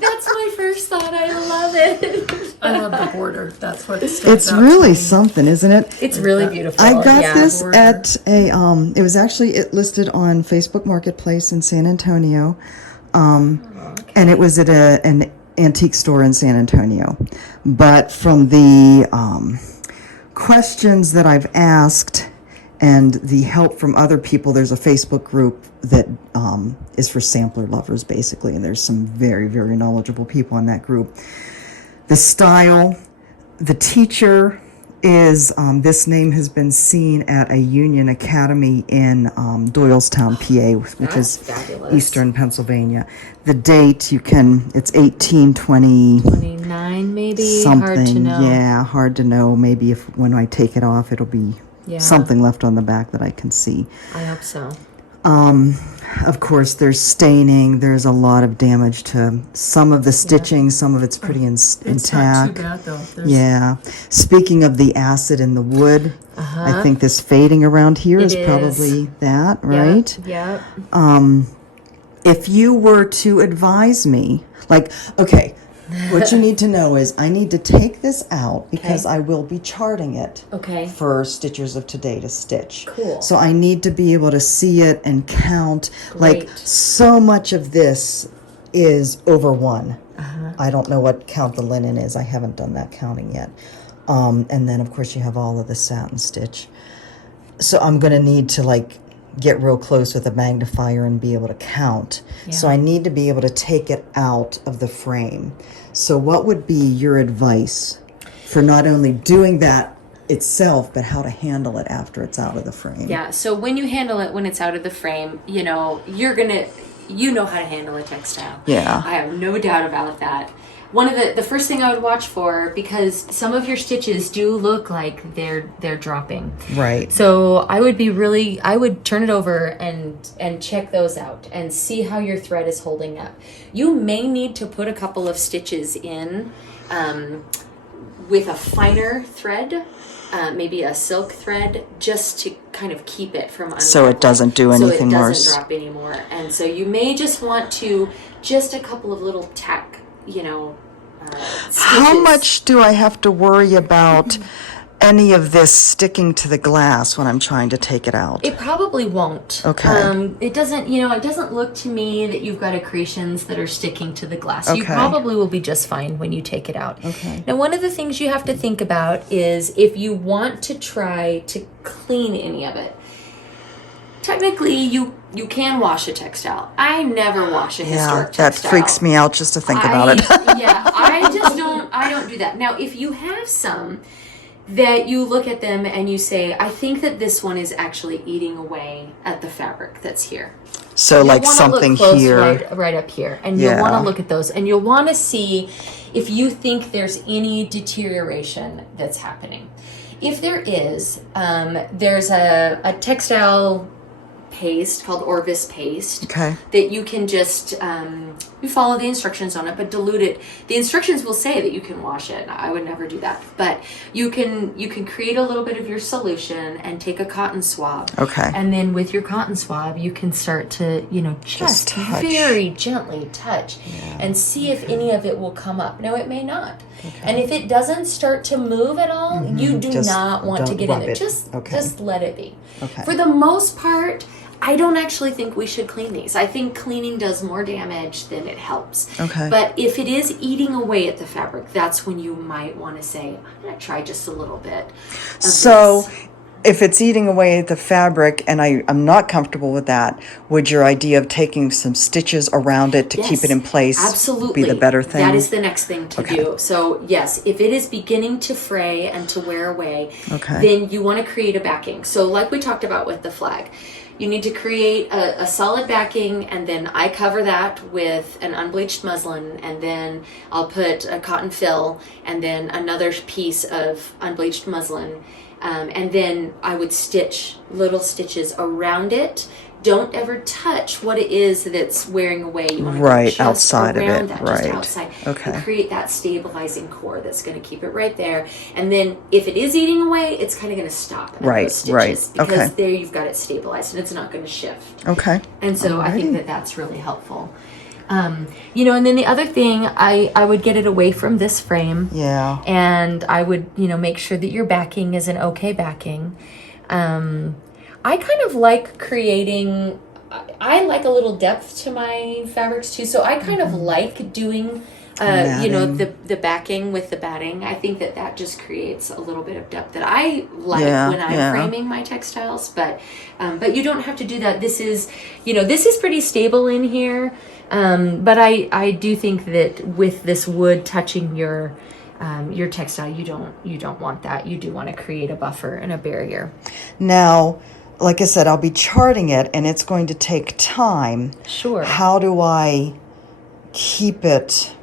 That's my first thought. I love it. I love the border. That's what stands It's out really to me. something, isn't it? It's really beautiful. I got this border. at it was actually listed on Facebook Marketplace in San Antonio. And it was at an antique store in San Antonio. But from the questions that I've asked and the help from other people, there's a Facebook group that is for sampler lovers, basically, and there's some very, very knowledgeable people in that group. The style, the teacher is, this name has been seen at a Union Academy in Doylestown, PA, which is fabulous. eastern Pennsylvania. The date, it's 1820 29 maybe. something. Hard to know. Yeah, hard to know. Maybe when I take it off, it'll be Yeah. something left on the back that I can see. I hope so. Of course, there's staining. There's a lot of damage to some of the stitching. Some of it's pretty It's intact. not too bad, though. There's, Yeah. Speaking of the acid in the wood, I think this fading around here is It is. probably that, right? Yep. If you were to advise me, okay, what you need to know is I need to take this out because I will be charting it Okay. for stitchers of today to stitch. Cool. So I need to be able to see it and count. Great. So much of this is over one. I don't know what count the linen is. I haven't done that counting yet. And then of course you have all of the satin stitch. So I'm going to need to get real close with a magnifier and be able to count. So I need to be able to take it out of the frame. So what would be your advice for not only doing that itself, but how to handle it after it's out of the frame? Yeah. So when you handle it when it's out of the frame, you know how to handle a textile. Yeah. I have no doubt about that. One of the first thing I would watch for, because some of your stitches do look like they're dropping. Right. So I would turn it over and check those out and see how your thread is holding up. You may need to put a couple of stitches in with a finer thread, maybe a silk thread, just to kind of keep it from unraveling. So it doesn't do anything so it worse. doesn't drop anymore. And so you may just want to, just a couple of little tack, stitches. How much do I have to worry about any of this sticking to the glass when I'm trying to take it out? It probably won't. Okay. It doesn't look to me that you've got accretions that are sticking to the glass. You Okay. probably will be just fine when you take it out. Okay. Now, one of the things you have to think about is if you want to try to clean any of it. Technically, you can wash a textile. I never wash a historic that textile. freaks me out just to think about it. I don't do that. Now, if you have some that you look at them and you say, I think that this one is actually eating away at the fabric that's here. So You'll like wanna something look close here. right up here, and you'll Yeah. want to look at those, and you'll want to see if you think there's any deterioration that's happening. If there is, there's a textile paste called Orvis paste. Okay. That you can just you follow the instructions on it, but dilute it. The instructions will say that you can wash it. I would never do that, but you can create a little bit of your solution and take a cotton swab. Okay. And then with your cotton swab, you can start to just touch. very gently touch and see if any of it will come up. No, it may not. Okay. And if it doesn't start to move at all, you do Just not want to don't get in rub there. it. Just Okay. let it be. Okay. For the most part, I don't actually think we should clean these. I think cleaning does more damage than it helps. Okay. But if it is eating away at the fabric, that's when you might want to say, I'm going to try just a little bit of So, this. if it's eating away at the fabric and I'm not comfortable with that, would your idea of taking some stitches around it to keep Yes, it in place absolutely be the better thing? That is the next thing to Okay. do. So yes, if it is beginning to fray and to wear away, Okay. then you want to create a backing. So like we talked about with the flag, you need to create a solid backing, and then I cover that with an unbleached muslin, and then I'll put a cotton fill and then another piece of unbleached muslin. And then I would stitch little stitches around it. Don't ever touch what it is that's wearing away. You want to Right, just outside of around it, that, right. just outside. Okay. And create that stabilizing core that's going to keep it right there. And then if it is eating away, it's kind of going to stop at Right, those stitches right. because Okay. there you've got it stabilized and it's not going to shift. Okay. And so I think Alrighty. that that's really helpful. And then the other thing, I would get it away from this frame. Yeah. And I would, make sure that your backing is an okay backing. I kind of like creating, I like a little depth to my fabrics too. So I kind of like doing, Matting. the backing with the batting. I think that just creates a little bit of depth that I like Yeah, when I'm yeah. framing my textiles. But you don't have to do that. This is pretty stable in here. But I do think that with this wood touching your textile, you don't want that. You do want to create a buffer and a barrier. Now, like I said, I'll be charting it and it's going to take time. Sure. How do I keep it,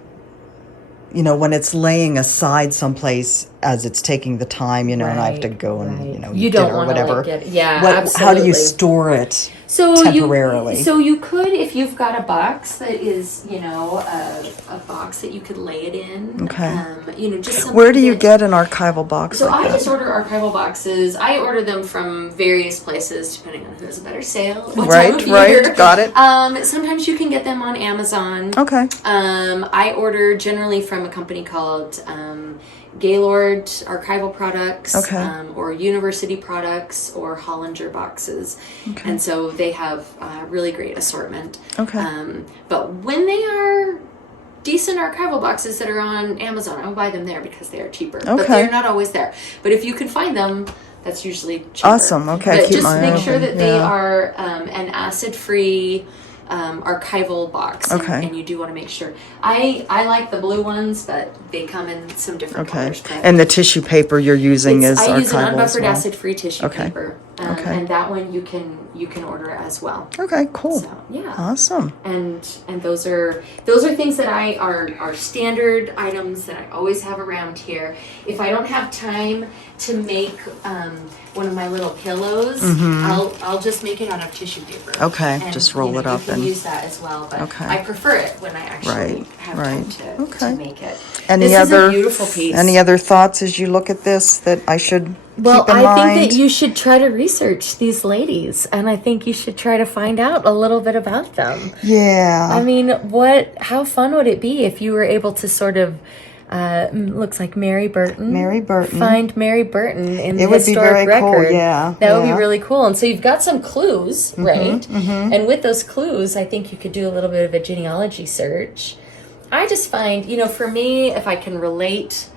when it's laying aside someplace as it's taking the time, and I have to go and, Right. eat You don't dinner or want to whatever. absolutely. How do you store it temporarily? You could, if you've got a box that is, a box that you could lay it in. Okay. Just something Where do you that- get an archival box So like I that? just order archival boxes. I order them from various places, depending on who has a better sale. What Right, time of right, year. got it. Sometimes you can get them on Amazon. Okay. I order generally from a company called Gaylord Archival Products, Okay. or University Products, or Hollinger boxes, Okay. and so they have really great assortment. Okay. But when they are decent archival boxes that are on Amazon, I'll buy them there because they are cheaper. But Okay. they're not always there. But if you can find them, that's usually cheaper. Awesome. Okay, But keep just my make eye sure open. that they Yeah. are an acid-free archival box. Okay. And you do want to make sure. I like the blue ones, but they come in some different Okay. colors. But And the tissue paper you're using is I use an archival as unbuffered well? acid-free tissue Okay. paper. Okay. And that one you can order as well. Okay, cool. So yeah. Awesome. And those are things that are standard items that I always have around here. If I don't have time to make one of my little pillows, I'll just make it out of tissue paper. Mm-hmm. Okay, And, just roll it up You can and- use that as well, but Okay. I prefer it when I actually Right, have time right. to Okay. make it. Any This other is a beautiful piece. Any other thoughts as you look at this that I should Well, keep in I mind? think that you should try to research these ladies, and I think you should try to find out a little bit about them. Yeah. I mean, how fun would it be if you were able to sort of, looks like Mary Burton. Mary Burton. Find Mary Burton in the It would be historic very cool, record. yeah, That would be yeah. Mm-hmm, really cool. And so you've got some clues, right? And with those clues, I think you could do a little bit of a genealogy search. I just find, for me, if I can relate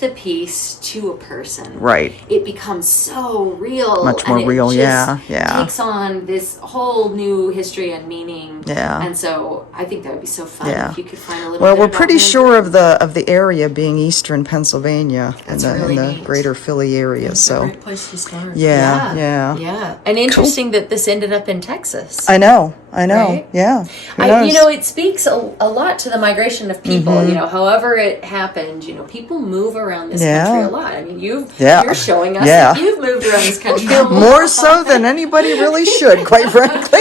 the piece to a person, Right. it becomes so real. Much more and it real, just yeah. takes on this whole new history and meaning. Yeah. And so I think that would be so fun Yeah. if you could find a little Well, bit we're about pretty Mary sure Burton. of the area being eastern Pennsylvania That's in really the neat. greater Philly area. It's a So great place to start. yeah. Yeah. And interesting that this ended up in Texas. I know. I know. Right? Yeah. Who You knows? know, it speaks a lot to the migration of people. You know, however it happened, you know, people move around this Yeah. country a lot. I mean, Yeah. you're showing us Yeah. that you've moved around this country a lot. More so than anybody really should, quite frankly.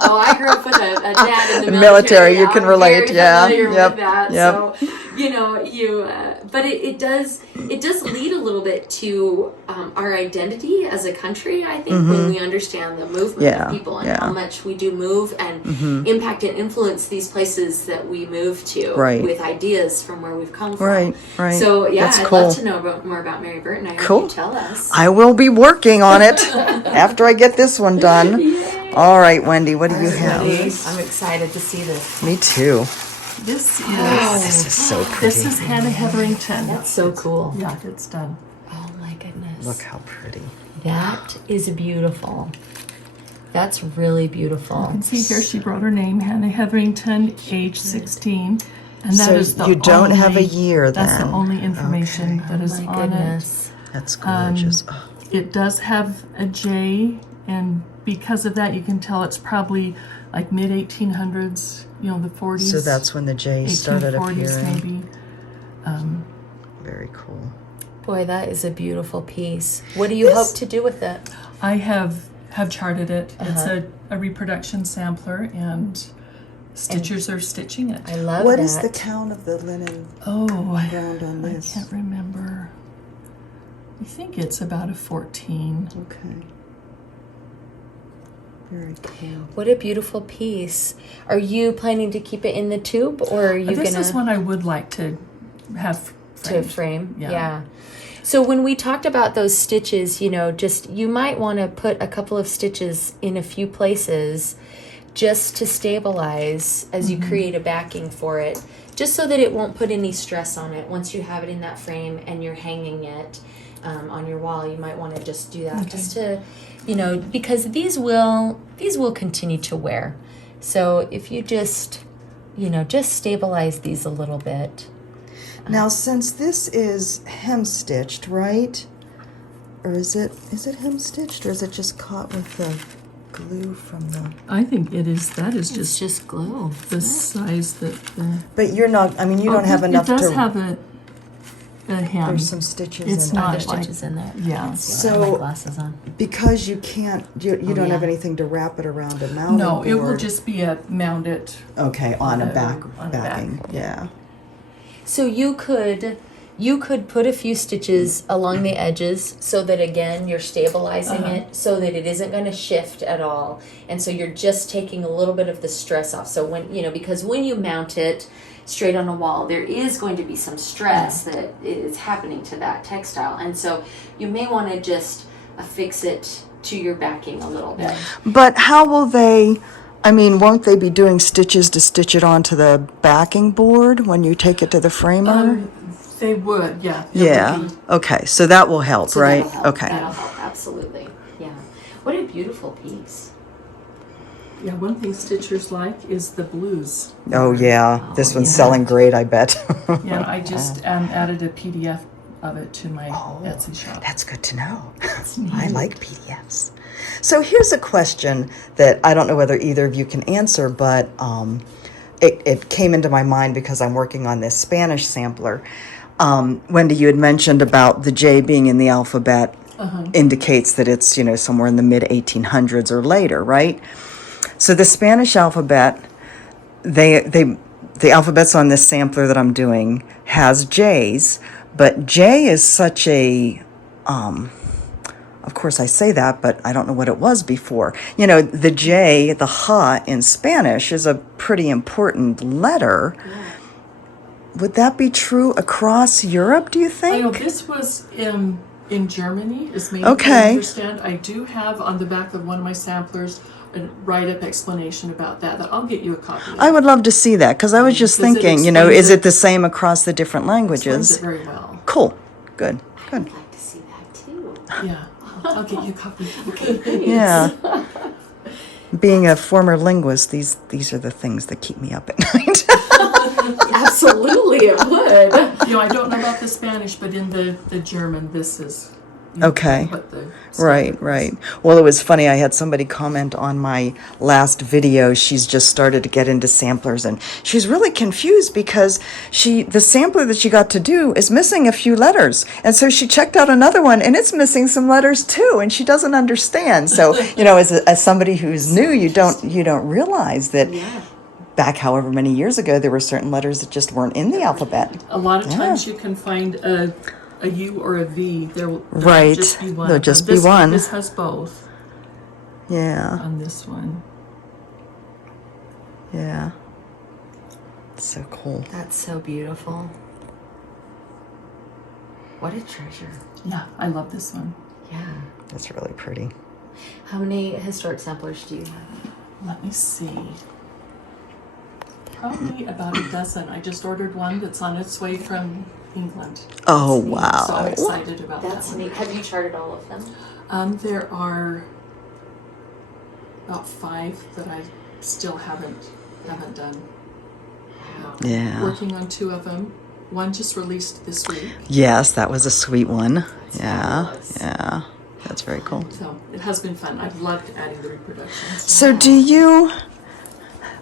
Oh, I grew up with a dad in the Military, you can I'm relate, very yeah, familiar yep, with that. yep. So, you know, but it does lead a little bit to our identity as a country. I think when we understand the movement Yeah, of people and yeah. how much we do move and impact and influence these places that we move to Right. with ideas from where we've come from. Right, right. So yeah, That's I'd cool. love to know more about Mary Burton. I hope Cool. you tell us. I will be working on it after I get this one done. All right, Wendy, what do you have? I'm excited to see this. Me too. This is This is so pretty. this is Hannah Hetherington. That's so cool. Yeah, it's done. Oh my goodness. Look how pretty. That is beautiful. That's really beautiful. You can see here she wrote her name, Hannah Hetherington, age 16. And that So is the you don't have a only- year That's the then. only information that is Oh my on goodness. That's gorgeous. Oh, it. It does have a J, and because of that, you can tell it's probably like mid 1800s, you know, the 40s. so that's when the J started 1840s appearing. maybe. Very cool. Boy, that is a beautiful piece. What do you hope to do with it? I have charted it. It's a reproduction sampler, and stitchers are stitching it. I love What that. is the count of the linen Oh, ground on I this? can't remember. I think it's about a 14. Okay. Very cool. What a beautiful piece. Are you planning to keep it in the tube, or are you This gonna is one I would like to have to framed. frame? Yeah. So when we talked about those stitches, you know, just you might want to put a couple of stitches in a few places just to stabilize as you create a backing for it, just so that it won't put any stress on it once you have it in that frame and you're hanging it on your wall. You might want to just do that just to, you know, because these will continue to wear. So if you just, you know, just stabilize these a little bit. Now, since this is hem stitched, right? Or is it hem stitched, or is it just caught with the glue from the? I think it is. That is It's just glue. the size that the. But you're not. I mean, you don't have enough It does to. have a hem. There's some stitches It's in not it. There's stitches in there. Yeah. So I have my So glasses on. because you can't, you don't have yeah. anything to wrap it around a mounting No, it will board. just be a mounded. Okay, on a back on a back. backing. Yeah. So you could put a few stitches along the edges so that again you're stabilizing it so that it isn't going to shift at all, and so you're just taking a little bit of the stress off. So when you know, because when you mount it straight on a wall, there is going to be some stress that is happening to that textile, and so you may want to just affix it to your backing a little bit. But how will they? I mean, won't they be doing stitches to stitch it onto the backing board when you take it to the framer? They would, yeah. There Yeah. would be- Okay, so that will help, So right? that'll help. Okay. That'll help, absolutely. Yeah. What a beautiful piece. Yeah, one thing stitchers like is the blues. Oh yeah, this one's yeah. selling great, I bet. Yeah, I just added a PDF of it to my Etsy shop. That's good to know. I like PDFs. So here's a question that I don't know whether either of you can answer, but it came into my mind because I'm working on this Spanish sampler. Wendy, you had mentioned about the J being in the alphabet indicates that it's, you know, somewhere in the mid 1800s or later, right? So the Spanish alphabet, the alphabets on this sampler that I'm doing has J's, but J is such a, of course I say that, but I don't know what it was before. You know, the J, the ha in Spanish is a pretty important letter. Yeah. Would that be true across Europe, do you I know think? this was in Germany, is maybe Okay. I understand. I do have on the back of one of my samplers a write-up explanation about that. I'll get you a copy of. I would love to see that, because I was just Does it thinking, you know, explain is it? it the same across the different Explains languages? it very well. Cool, good, I'd good. like to see that too. Yeah, I'll get you a copy. Yeah. Being a former linguist, these are the things that keep me up at night. Absolutely, it would. You know, I don't know about the Spanish, but in the German, this is Okay. What the Right, standard was. right. Well, it was funny. I had somebody comment on my last video. She's just started to get into samplers, and she's really confused because the sampler that she got to do is missing a few letters. And so she checked out another one, and it's missing some letters too, and she doesn't understand. So, as somebody who's new, you don't realize that back however many years ago, there were certain letters that just weren't in the alphabet. A lot of times you can find a U or a V. There'll Right. just be one. There'll just This- be one. This has both Yeah, on this one. yeah. So cool. That's so beautiful. What a treasure. Yeah, I love this one. Yeah. That's really pretty. How many historic samplers do you have? Let me see. Probably about a dozen. I just ordered one that's on its way from England. Oh, So wow. I'm excited about That's that one. neat. Have you charted all of them? There are about 5 that I still haven't done. Wow. Yeah. Working on 2 of them. One just released this week, Yes, that was a sweet one. Yeah, fabulous. yeah. That's very cool. so it has been fun. I've loved adding the reproductions. So do you,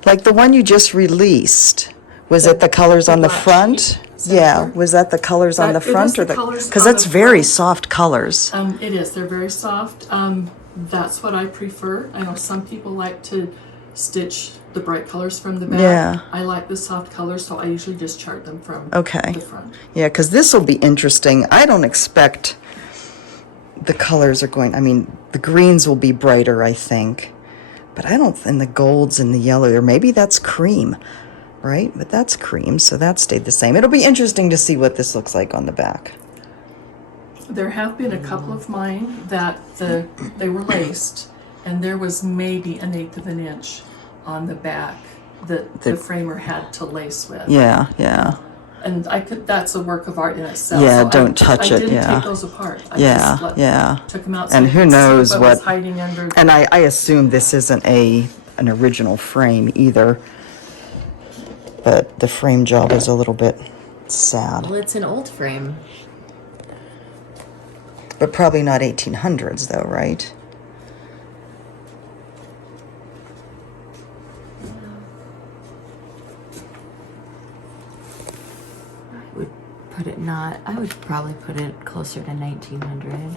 like the one you just released, was it the colors on the black front? sheet Yeah, sampler. was that the colors on That- the it front was or the colors because on that's the very front. soft colors. It is. They're very soft. That's what I prefer. I know some people like to stitch the bright colors from the back. Yeah. I like the soft colors, so I usually just chart them from Okay. the front. Yeah, because this will be interesting. I don't expect the colors are going, I mean, the greens will be brighter, I think. But I don't, and the golds and the yellow, or maybe that's cream, right? But that's cream, so that stayed the same. It'll be interesting to see what this looks like on the back. There have been a couple of mine that they were laced, and there was maybe 1/8 of an inch on the back that the framer had to lace with. Yeah, yeah. And that's a work of art in itself. Yeah, So don't touch I it, didn't yeah. take those apart. I Yeah, just yeah. took them out. And I who could see knows was what- hiding under. And I assume this isn't an original frame either. But the frame job is a little bit sad. Well, it's an old frame. But probably not 1800s though, right? I would probably put it closer to 1900.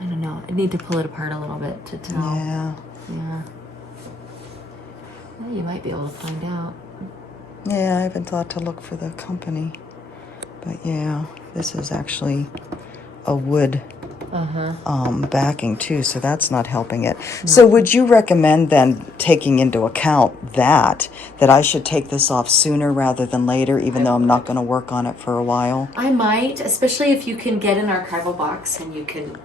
I don't know. I need to pull it apart a little bit to tell. Yeah. Yeah. Well, you might be able to find out. Yeah, I haven't thought to look for the company. But yeah, this is actually a wood backing too, so that's not helping it. No. So would you recommend then, taking into account that I should take this off sooner rather than later, even though I'm not going to work on it for a while? I might, especially if you can get an archival box and you can,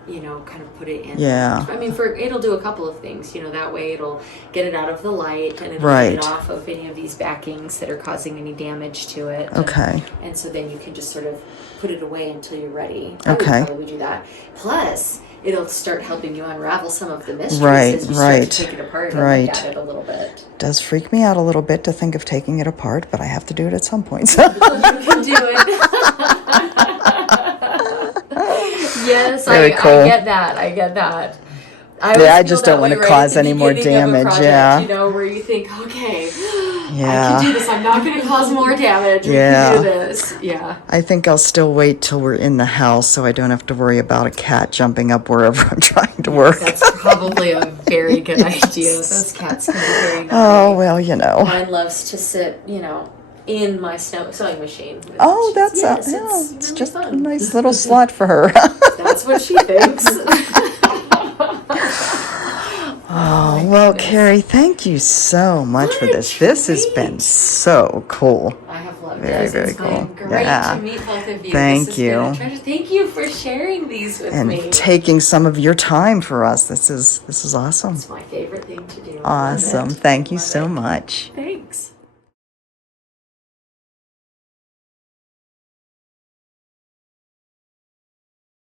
kind of put it in. Yeah. I mean, it'll do a couple of things. That way it'll get it out of the light and it'll Right. get it off of any of these backings that are causing any damage to it. Okay. And so then you can just sort of put it away until you're ready. Okay. I would probably do that. Plus, it'll start helping you unravel some of the mysteries Right, as you right, start to take it apart and right. look at it a little bit. Does freak me out a little bit to think of taking it apart, but I have to do it at some point. So. You can do it. Yes, Very cool. I get that. I I just don't want to cause any more damage. Project, where you think, okay, Yeah. I can do this. I'm not going to cause more damage. Yeah. We can do this. Yeah. I think I'll still wait till we're in the house so I don't have to worry about a cat jumping up wherever I'm trying to work. That's probably a very good idea. Those cats can be very naughty. Oh, well, Mine loves to sit, in my sewing machine. Oh, that's Yes, it's really just fun. a nice little slot for her. That's what she thinks. Oh, well, Carrie, thank you so much for What a this. This has been treat. so cool. I have loved Very, this. very It's cool. been great Yeah. to meet both of you. Thank This has been a you. treasure. Thank you for sharing these with And me. taking some of your time for us. This is awesome. It's my favorite thing to do. I love Awesome. it. Thank you Love so it. much. Thanks.